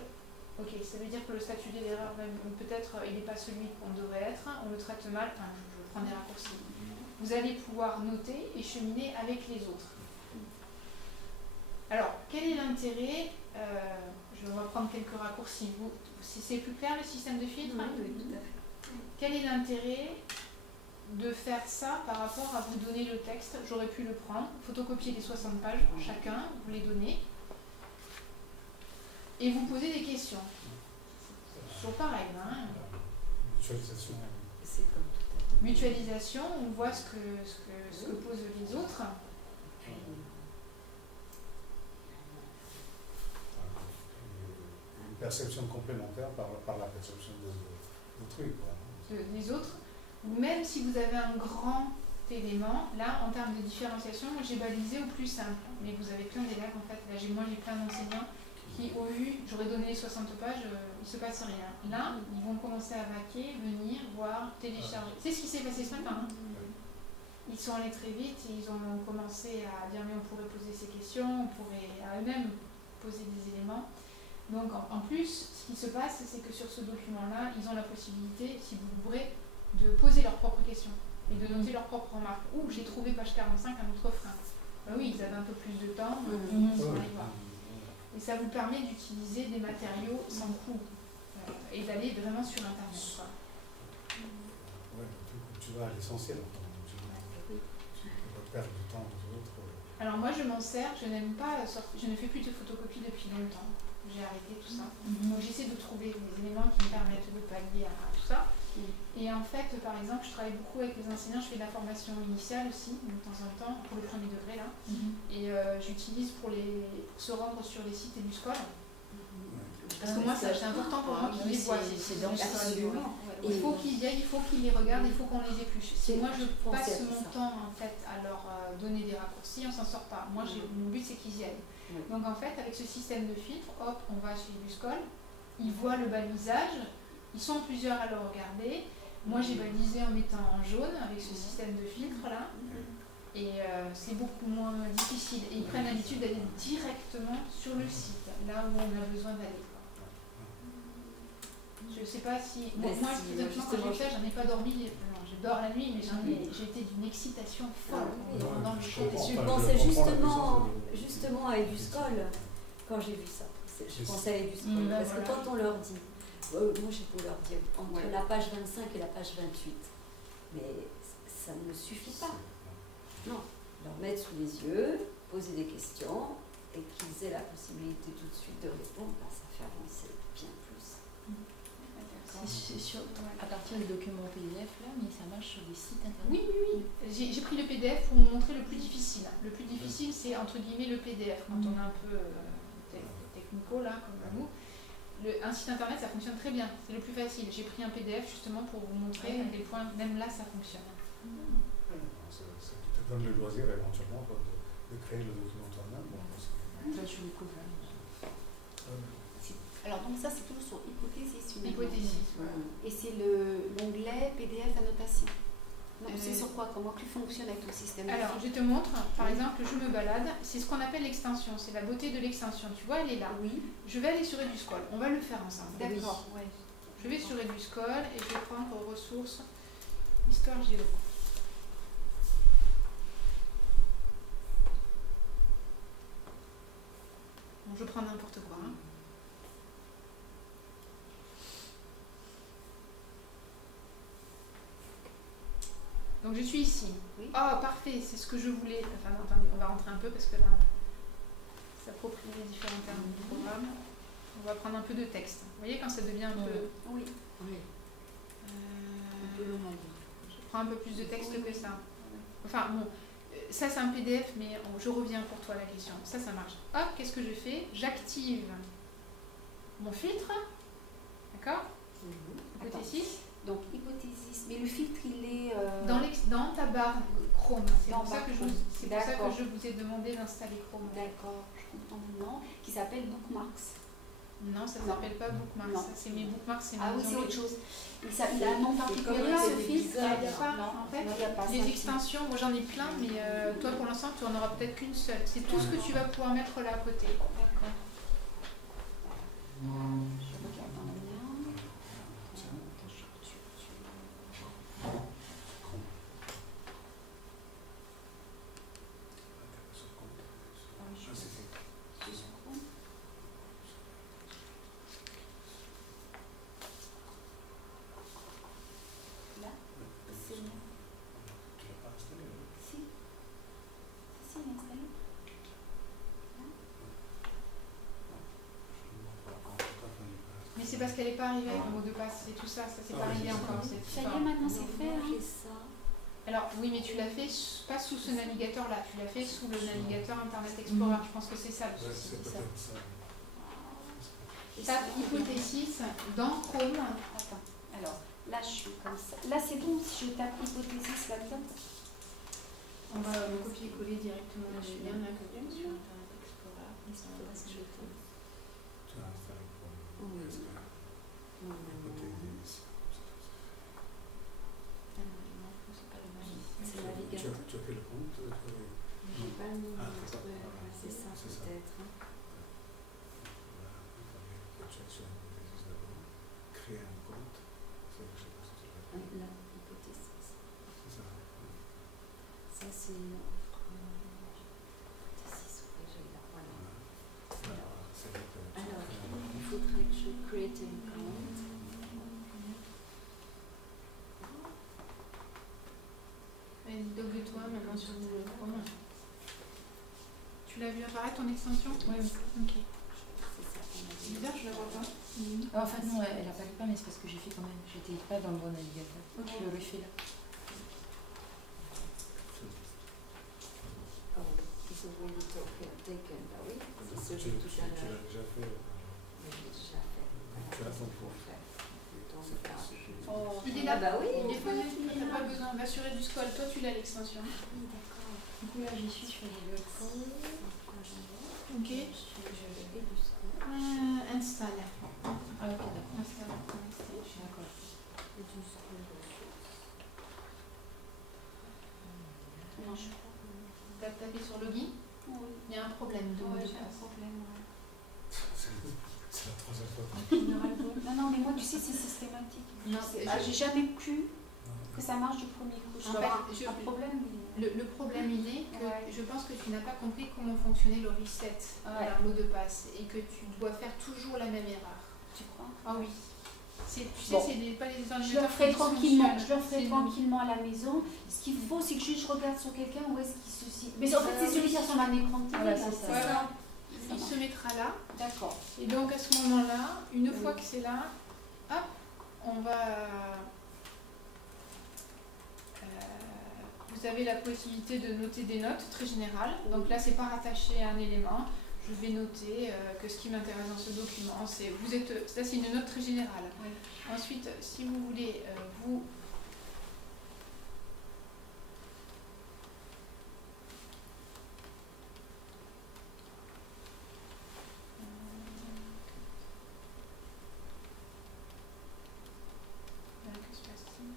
Ok, ça veut dire que le statut de l'erreur, même peut-être, il n'est pas celui qu'on devrait être. On le traite mal. Enfin, je prends des raccourcis. Vous allez pouvoir noter et cheminer avec les autres. Alors, quel est l'intérêt je vais reprendre quelques raccourcis. Si c'est plus clair le système de filtre ? Oui, tout à fait. Quel est l'intérêt de faire ça par rapport à vous donner le texte ? J'aurais pu le prendre, photocopier les 60 pages, chacun, vous les donner, et vous poser des questions. Toujours pareil, hein ? Mutualisation. C'est comme tout à l'heure. Mutualisation, on voit ce que posent les autres. Une perception complémentaire par la perception d'autrui. Des autres. Ou même si vous avez un grand élément, là, en termes de différenciation, moi j'ai balisé au plus simple. Mais vous avez plein d'élèves, en fait. Là, moi j'ai plein d'enseignants qui, au vu, j'aurais donné les 60 pages, il ne se passe rien. Là, ils vont commencer à vaquer, venir, voir, télécharger. C'est ce qui s'est passé ce matin. Hein. Ils sont allés très vite, et ils ont commencé à dire mais on pourrait poser ces questions, on pourrait à eux-mêmes poser des éléments. Donc en plus, ce qui se passe, c'est que sur ce document-là, ils ont la possibilité, si vous l'ouvrez, de poser leurs propres questions et de noter leurs propres remarques. Ouh, j'ai trouvé page 45 un autre frein. Ben oui, ils avaient un peu plus de temps, ils sont allés voir. Et ça vous permet d'utiliser des matériaux sans coût et d'aller vraiment sur Internet. Quoi. Ouais, tu vas à l'essentiel. Tu ne vas pas perdre du temps aux autres. Alors moi, je m'en sers, je n'aime pas sortir, je ne fais plus de photocopies depuis longtemps. j'ai arrêté tout ça. Donc j'essaie de trouver des éléments qui me permettent de pallier à tout ça. Et en fait, par exemple, je travaille beaucoup avec les enseignants, je fais de la formation initiale aussi, de temps en temps, pour le premier degré là. Et j'utilise pour se rendre sur les sites EduScol. Parce que moi, c'est important pour moi qu'ils les voient. C'est dans absolument. Il faut qu'ils y aillent, il faut qu'ils les regardent, il faut qu'on les épluche. Si moi je passe mon temps en fait à leur donner des raccourcis, on s'en sort pas. Moi, mon but c'est qu'ils y aillent. Donc en fait, avec ce système de filtre, hop, on va chez EduScol, ils voient le balisage, ils sont plusieurs à le regarder. Moi, j'ai balisé en mettant en jaune avec ce système de filtre là. Et c'est beaucoup moins difficile. Et ils prennent l'habitude d'aller directement sur le site, là où on a besoin d'aller. Je ne sais pas si... Bon, moi, quand j'ai fait, j'en ai pas dormi. Non, je dors la nuit, mais j'ai été d'une excitation folle pendant le cours. Je pensais justement à EduScol quand j'ai vu ça. Je pensais à EduScol. Parce que quand on leur dit, moi j'ai beau leur dire entre la page 25 et la page 28, mais ça ne me suffit pas. Non, leur mettre sous les yeux, poser des questions et qu'ils aient la possibilité tout de suite de répondre, ça fait avancer bien plus. C'est sûr, à partir du document PDF là, mais ça marche sur des sites internet. Oui, oui, oui. J'ai pris le PDF pour vous montrer le plus difficile. Le plus difficile, c'est entre guillemets le PDF, quand on est un peu technico là, comme nous. Un site internet, ça fonctionne très bien, c'est le plus facile. J'ai pris un PDF justement pour vous montrer à quel point même là ça fonctionne. Ça te donne le loisir éventuellement de créer le document toi-même. Alors donc ça c'est toujours sur Hypothesis. Hypothesis, voilà. Et c'est l'onglet PDF annotation. Donc c'est sur quoi? Comment tu fonctionnes avec ton système? Alors je te montre, par exemple, je me balade, c'est ce qu'on appelle l'extension, c'est la beauté de l'extension. Tu vois, elle est là. Oui. Je vais aller sur EduScol, on va le faire ensemble. D'accord. Oui. Je vais sur EduScol et je vais prendre ressources, histoire géo. Bon, je prends n'importe quoi. Hein. Donc je suis ici. Oui. Oh, parfait, c'est ce que je voulais. Enfin, non, attendez, on va rentrer un peu parce que là, s'approprier les différents termes du programme. On va prendre un peu de texte. Vous voyez quand ça devient un peu... Oui. Je prends un peu plus de texte que ça. Enfin, bon, ça c'est un PDF, mais je reviens pour toi à la question. Ça marche. Hop, qu'est-ce que je fais? J'active mon filtre. D'accord? Hypothesis. Donc, Hypothesis. Mais le filtre, il est... Dans ta barre Chrome. C'est pour ça que je vous ai demandé d'installer Chrome. D'accord, je comprends maintenant. Qui s'appelle Bookmarks. Non, ça ne s'appelle pas Bookmarks. C'est mes Bookmarks. Ah oui, c'est autre chose. Il a un nom particulier, ce filtre. En fait, les extensions, moi j'en ai plein, mais toi pour l'instant, tu en auras peut-être qu'une seule. C'est tout ce que tu vas pouvoir mettre là à côté. D'accord. Je regarde dans la mienne. C'est parce qu'elle n'est pas arrivée avec le mot de passe et tout ça, ça s'est pas arrivé encore. Ça y est, maintenant c'est fait. Alors oui, mais tu l'as fait pas sous ce navigateur-là, tu l'as fait sous le navigateur Internet Explorer. Je pense que c'est ça le souci. Tape Hypothesis dans Chrome. Attends, alors là je suis comme ça. Là c'est bon si je tape Hypothesis là-dedans. On va le copier-coller directement là-dessus. Il y en a que sur Internet Explorer. C'est navigateur. Tu as fait le compte? J'ai pas le nom. C'est ça peut-être. Créer un compte. La hypothèse. C'est ça. Ça c'est une offre. Alors, il faudrait que je crée un compte. Dogue-toi maintenant sur Google Chrome. Tu l'as vu apparaître ton extension? Oui. Ok. C'est ça qu'on a C'est bizarre, je ne la vois pas. En fait, non, elle apparaît pas, mais c'est parce que j'ai fait quand même. J'étais pas dans le bon navigateur. Je le refais là. Oh, ils ont voulu taken, bah oui, c'est ce que Tu tout à l'as l'heure. déjà fait. J'ai déjà fait. Tu as ton cours. Oh, Il est là. ah bah oui, Il est posé, tu n'as pas besoin d'assurer du scroll. Toi, tu l'as l'extension. Oui, d'accord. Du coup, là, j'y suis sur le code. Ok. Et du score. Install. Ah, ok, d'accord. Install. D'accord. Et du score ressources. Non, je crois que tu as tapé sur login. Oui. Il y a un problème de mot de Ouais, j'ai un passe. problème, ouais. C'est la troisième fois. Non, mais moi, tu sais, c'est systématique. Non, J'ai jamais cru que ça marche du premier coup. Je En dois fait, avoir je- un problème. Le problème, il est que Ouais. je pense que tu n'as pas compris comment fonctionnait le reset Ouais. d'un mot de passe et que tu dois faire toujours la même erreur. Tu crois? Ah oui. Tu sais, Bon. c'est pas les Je ordinateurs le ferai qui tranquillement. fonctionnent. Je le ferai C'est- tranquillement à la maison. Ce qu'il faut, c'est que je regarde sur quelqu'un où est-ce qu'il se situe. Mais en fait, c'est celui qui a sur un écran de télé. Voilà, là, c'est ça. Voilà. Il se mettra là. D'accord. Et donc à ce moment-là, une fois que c'est là, hop, on va... vous avez la possibilité de noter des notes très générales. Donc là, c'est pas rattaché à un élément. Je vais noter que ce qui m'intéresse dans ce document, c'est... Ça, c'est une note très générale. Oui. Ensuite, si vous voulez, vous... que se passe-t-il ?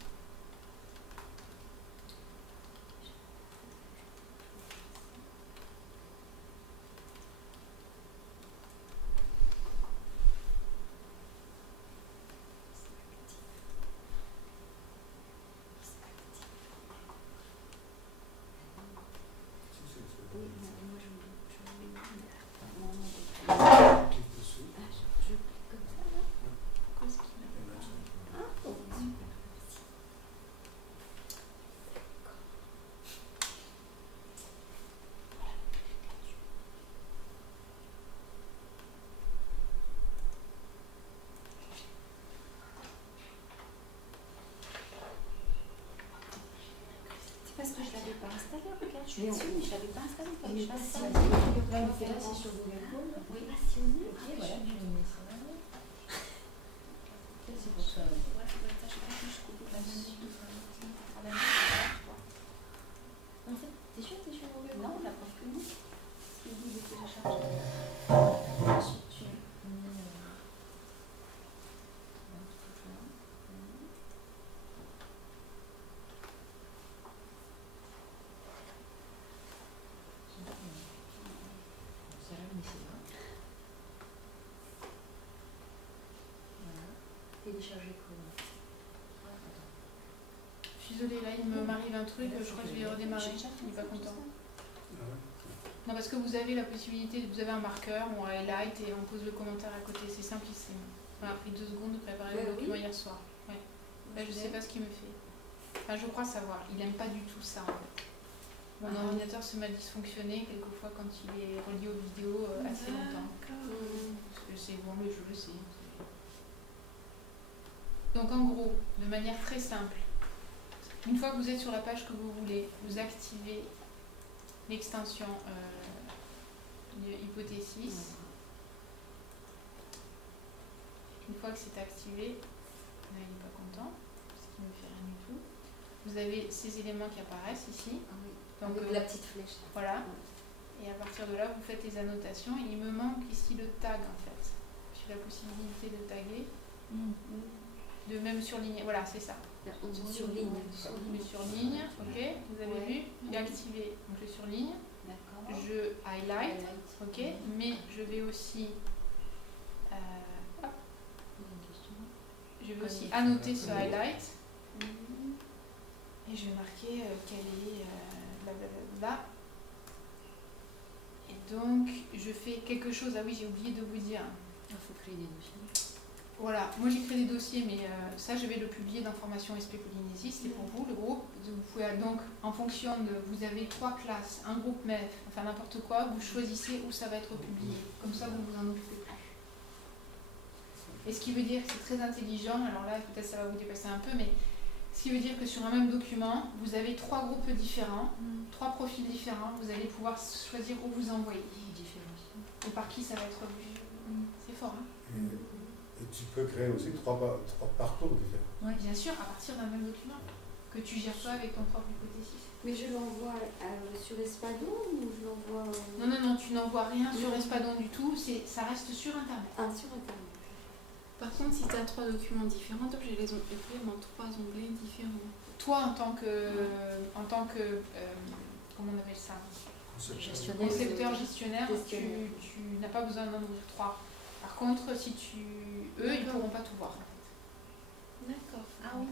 Oui, mais moi je voulais mon nom de Clique dessus. Ah, je clique comme ça là. Pourquoi est-ce qu'il Et là, tu vas- Ah, oh, super, merci. C'est parce que je l'avais pas installé. Regarde, je suis Mais dessus, mais je l'avais pas installé. Il est Je pas passe si ça. Là, il fait là, c'est sur Google Chrome. Oui. Passionné. Ok, voilà, je mets ça. Ok, c'est pour ça. Ouais, ça doit être ça. Je sais pas si je coupe la minute de travail. En fait, t'es sûr que t'es sur Google Non, la preuve que non. Ce qu'il dit de télécharger. Tu mets, ça là, mais c'est là. Voilà. Télécharger comment? Ah, attends. Je suis désolée, là, il m'arrive un truc, je crois que je vais redémarrer. Il n'est pas content. Ah ouais. Non, parce que vous avez la possibilité, vous avez un marqueur, on highlight et on pose le commentaire à côté, c'est simplissime. Ça m'a pris 2 secondes de préparer le document hier soir. Ouais. Là, je sais pas ce qu'il me fait. Enfin, je crois savoir, il n'aime pas du tout ça en fait. Mon ordinateur se met à dysfonctionner quelquefois quand il est relié aux vidéos assez longtemps. Parce que c'est bon, mais je le sais. Donc en gros, de manière très simple, une fois que vous êtes sur la page que vous voulez, vous activez l'extension hypothésis. Une fois que c'est activé, là il n'est pas content, parce qu'il ne me fait rien du tout. Vous avez ces éléments qui apparaissent ici. Ah oui. Donc, Avec la petite flèche. voilà. Et à partir de là, vous faites les annotations. Et il me manque ici le tag en fait. J'ai la possibilité de taguer. De même surligner. Voilà, c'est ça. On surligne. Le surligne, ok. Vous avez vu? J'ai activé donc le surligne. D'accord. Je highlight, ok. Mais je vais aussi, hop, je vais aussi annoter ce highlight. Et je vais marquer quel est blablabla. Et donc, je fais quelque chose. Ah oui, j'ai oublié de vous dire. Il faut créer des dossiers. Voilà, moi j'ai créé des dossiers, mais ça je vais le publier dans Formation SP Polynésie, c'était pour vous, le groupe. Vous pouvez donc, en fonction de, vous avez 3 classes, un groupe MEF, enfin n'importe quoi, vous choisissez où ça va être publié. Comme ça, vous ne vous en occupez plus. Et ce qui veut dire que c'est très intelligent, alors là peut-être ça va vous dépasser un peu, mais ce qui veut dire que sur un même document, vous avez 3 groupes différents, 3 profils différents, vous allez pouvoir choisir où vous envoyer. Et par qui ça va être vu. C'est fort, hein. Et tu peux créer aussi 3 parcours différents. Oui, bien sûr, à partir d'un même document, que tu gères toi avec ton propre hypothèse. Mais je l'envoie sur Espadon ou je l'envoie... Non, tu n'envoies rien sur Espadon du tout, ça reste sur Internet. Ah, sur Internet. Par contre, si tu as 3 documents différents, tu es obligé de les ouvrir dans 3 onglets différents. Toi, en tant que comment on appelle ça, concepteur, gestionnaire, tu n'as pas besoin d'en ouvrir 3. Par contre, si eux, ils ne pourront pas tout voir. D'accord. Ah oui,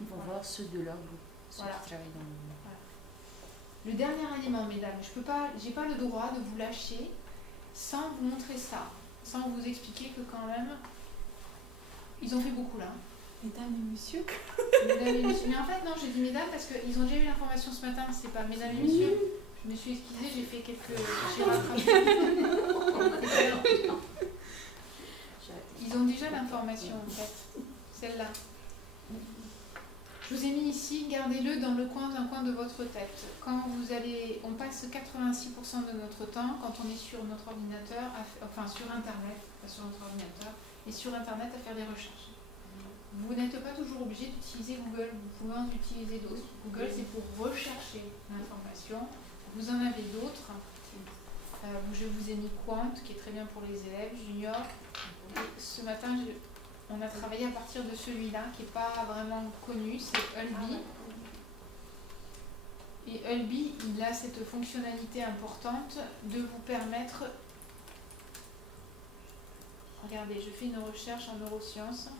ils vont voir ceux de leur groupe, ceux qui travaillent dans le groupe. Voilà. Le dernier élément, mesdames, j'ai pas le droit de vous lâcher sans vous montrer ça, sans vous expliquer que quand même, ils ont fait beaucoup là. Mesdames et messieurs. Mesdames et messieurs. Mais en fait, non, j'ai dit mesdames parce qu'ils ont déjà eu l'information ce matin, c'est pas mesdames et messieurs. Je me suis excusée, j'ai fait quelques... J'ai rattrapé. Ils ont déjà l'information en fait, celle-là. Je vous ai mis ici, gardez-le dans un coin de votre tête. Quand on passe 86% de notre temps quand on est sur notre ordinateur, sur Internet, pas sur notre ordinateur, et sur Internet à faire des recherches. Vous n'êtes pas toujours obligé d'utiliser Google, vous pouvez en utiliser d'autres. Google, c'est pour rechercher l'information. Vous en avez d'autres. Je vous ai mis Quant, qui est très bien pour les élèves juniors. Et ce matin, on a travaillé à partir de celui-là, qui n'est pas vraiment connu, c'est Ulby. Et Ulby, il a cette fonctionnalité importante de vous permettre... Regardez, je fais une recherche en neurosciences.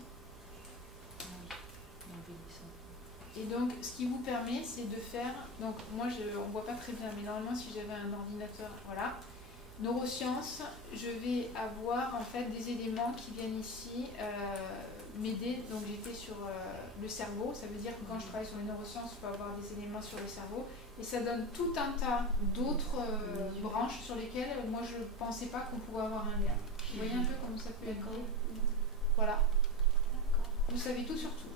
Et donc, ce qui vous permet, c'est de faire... Donc, moi, on ne voit pas très bien, mais normalement, si j'avais un ordinateur, voilà. Neurosciences, je vais avoir en fait des éléments qui viennent ici m'aider. Donc, j'étais sur le cerveau. Ça veut dire que quand je travaille sur les neurosciences, je peux avoir des éléments sur le cerveau. Et ça donne tout un tas d'autres branches sur lesquelles moi, je ne pensais pas qu'on pouvait avoir un lien. Vous voyez un peu comment ça peut être. Voilà. Vous savez tout sur tout.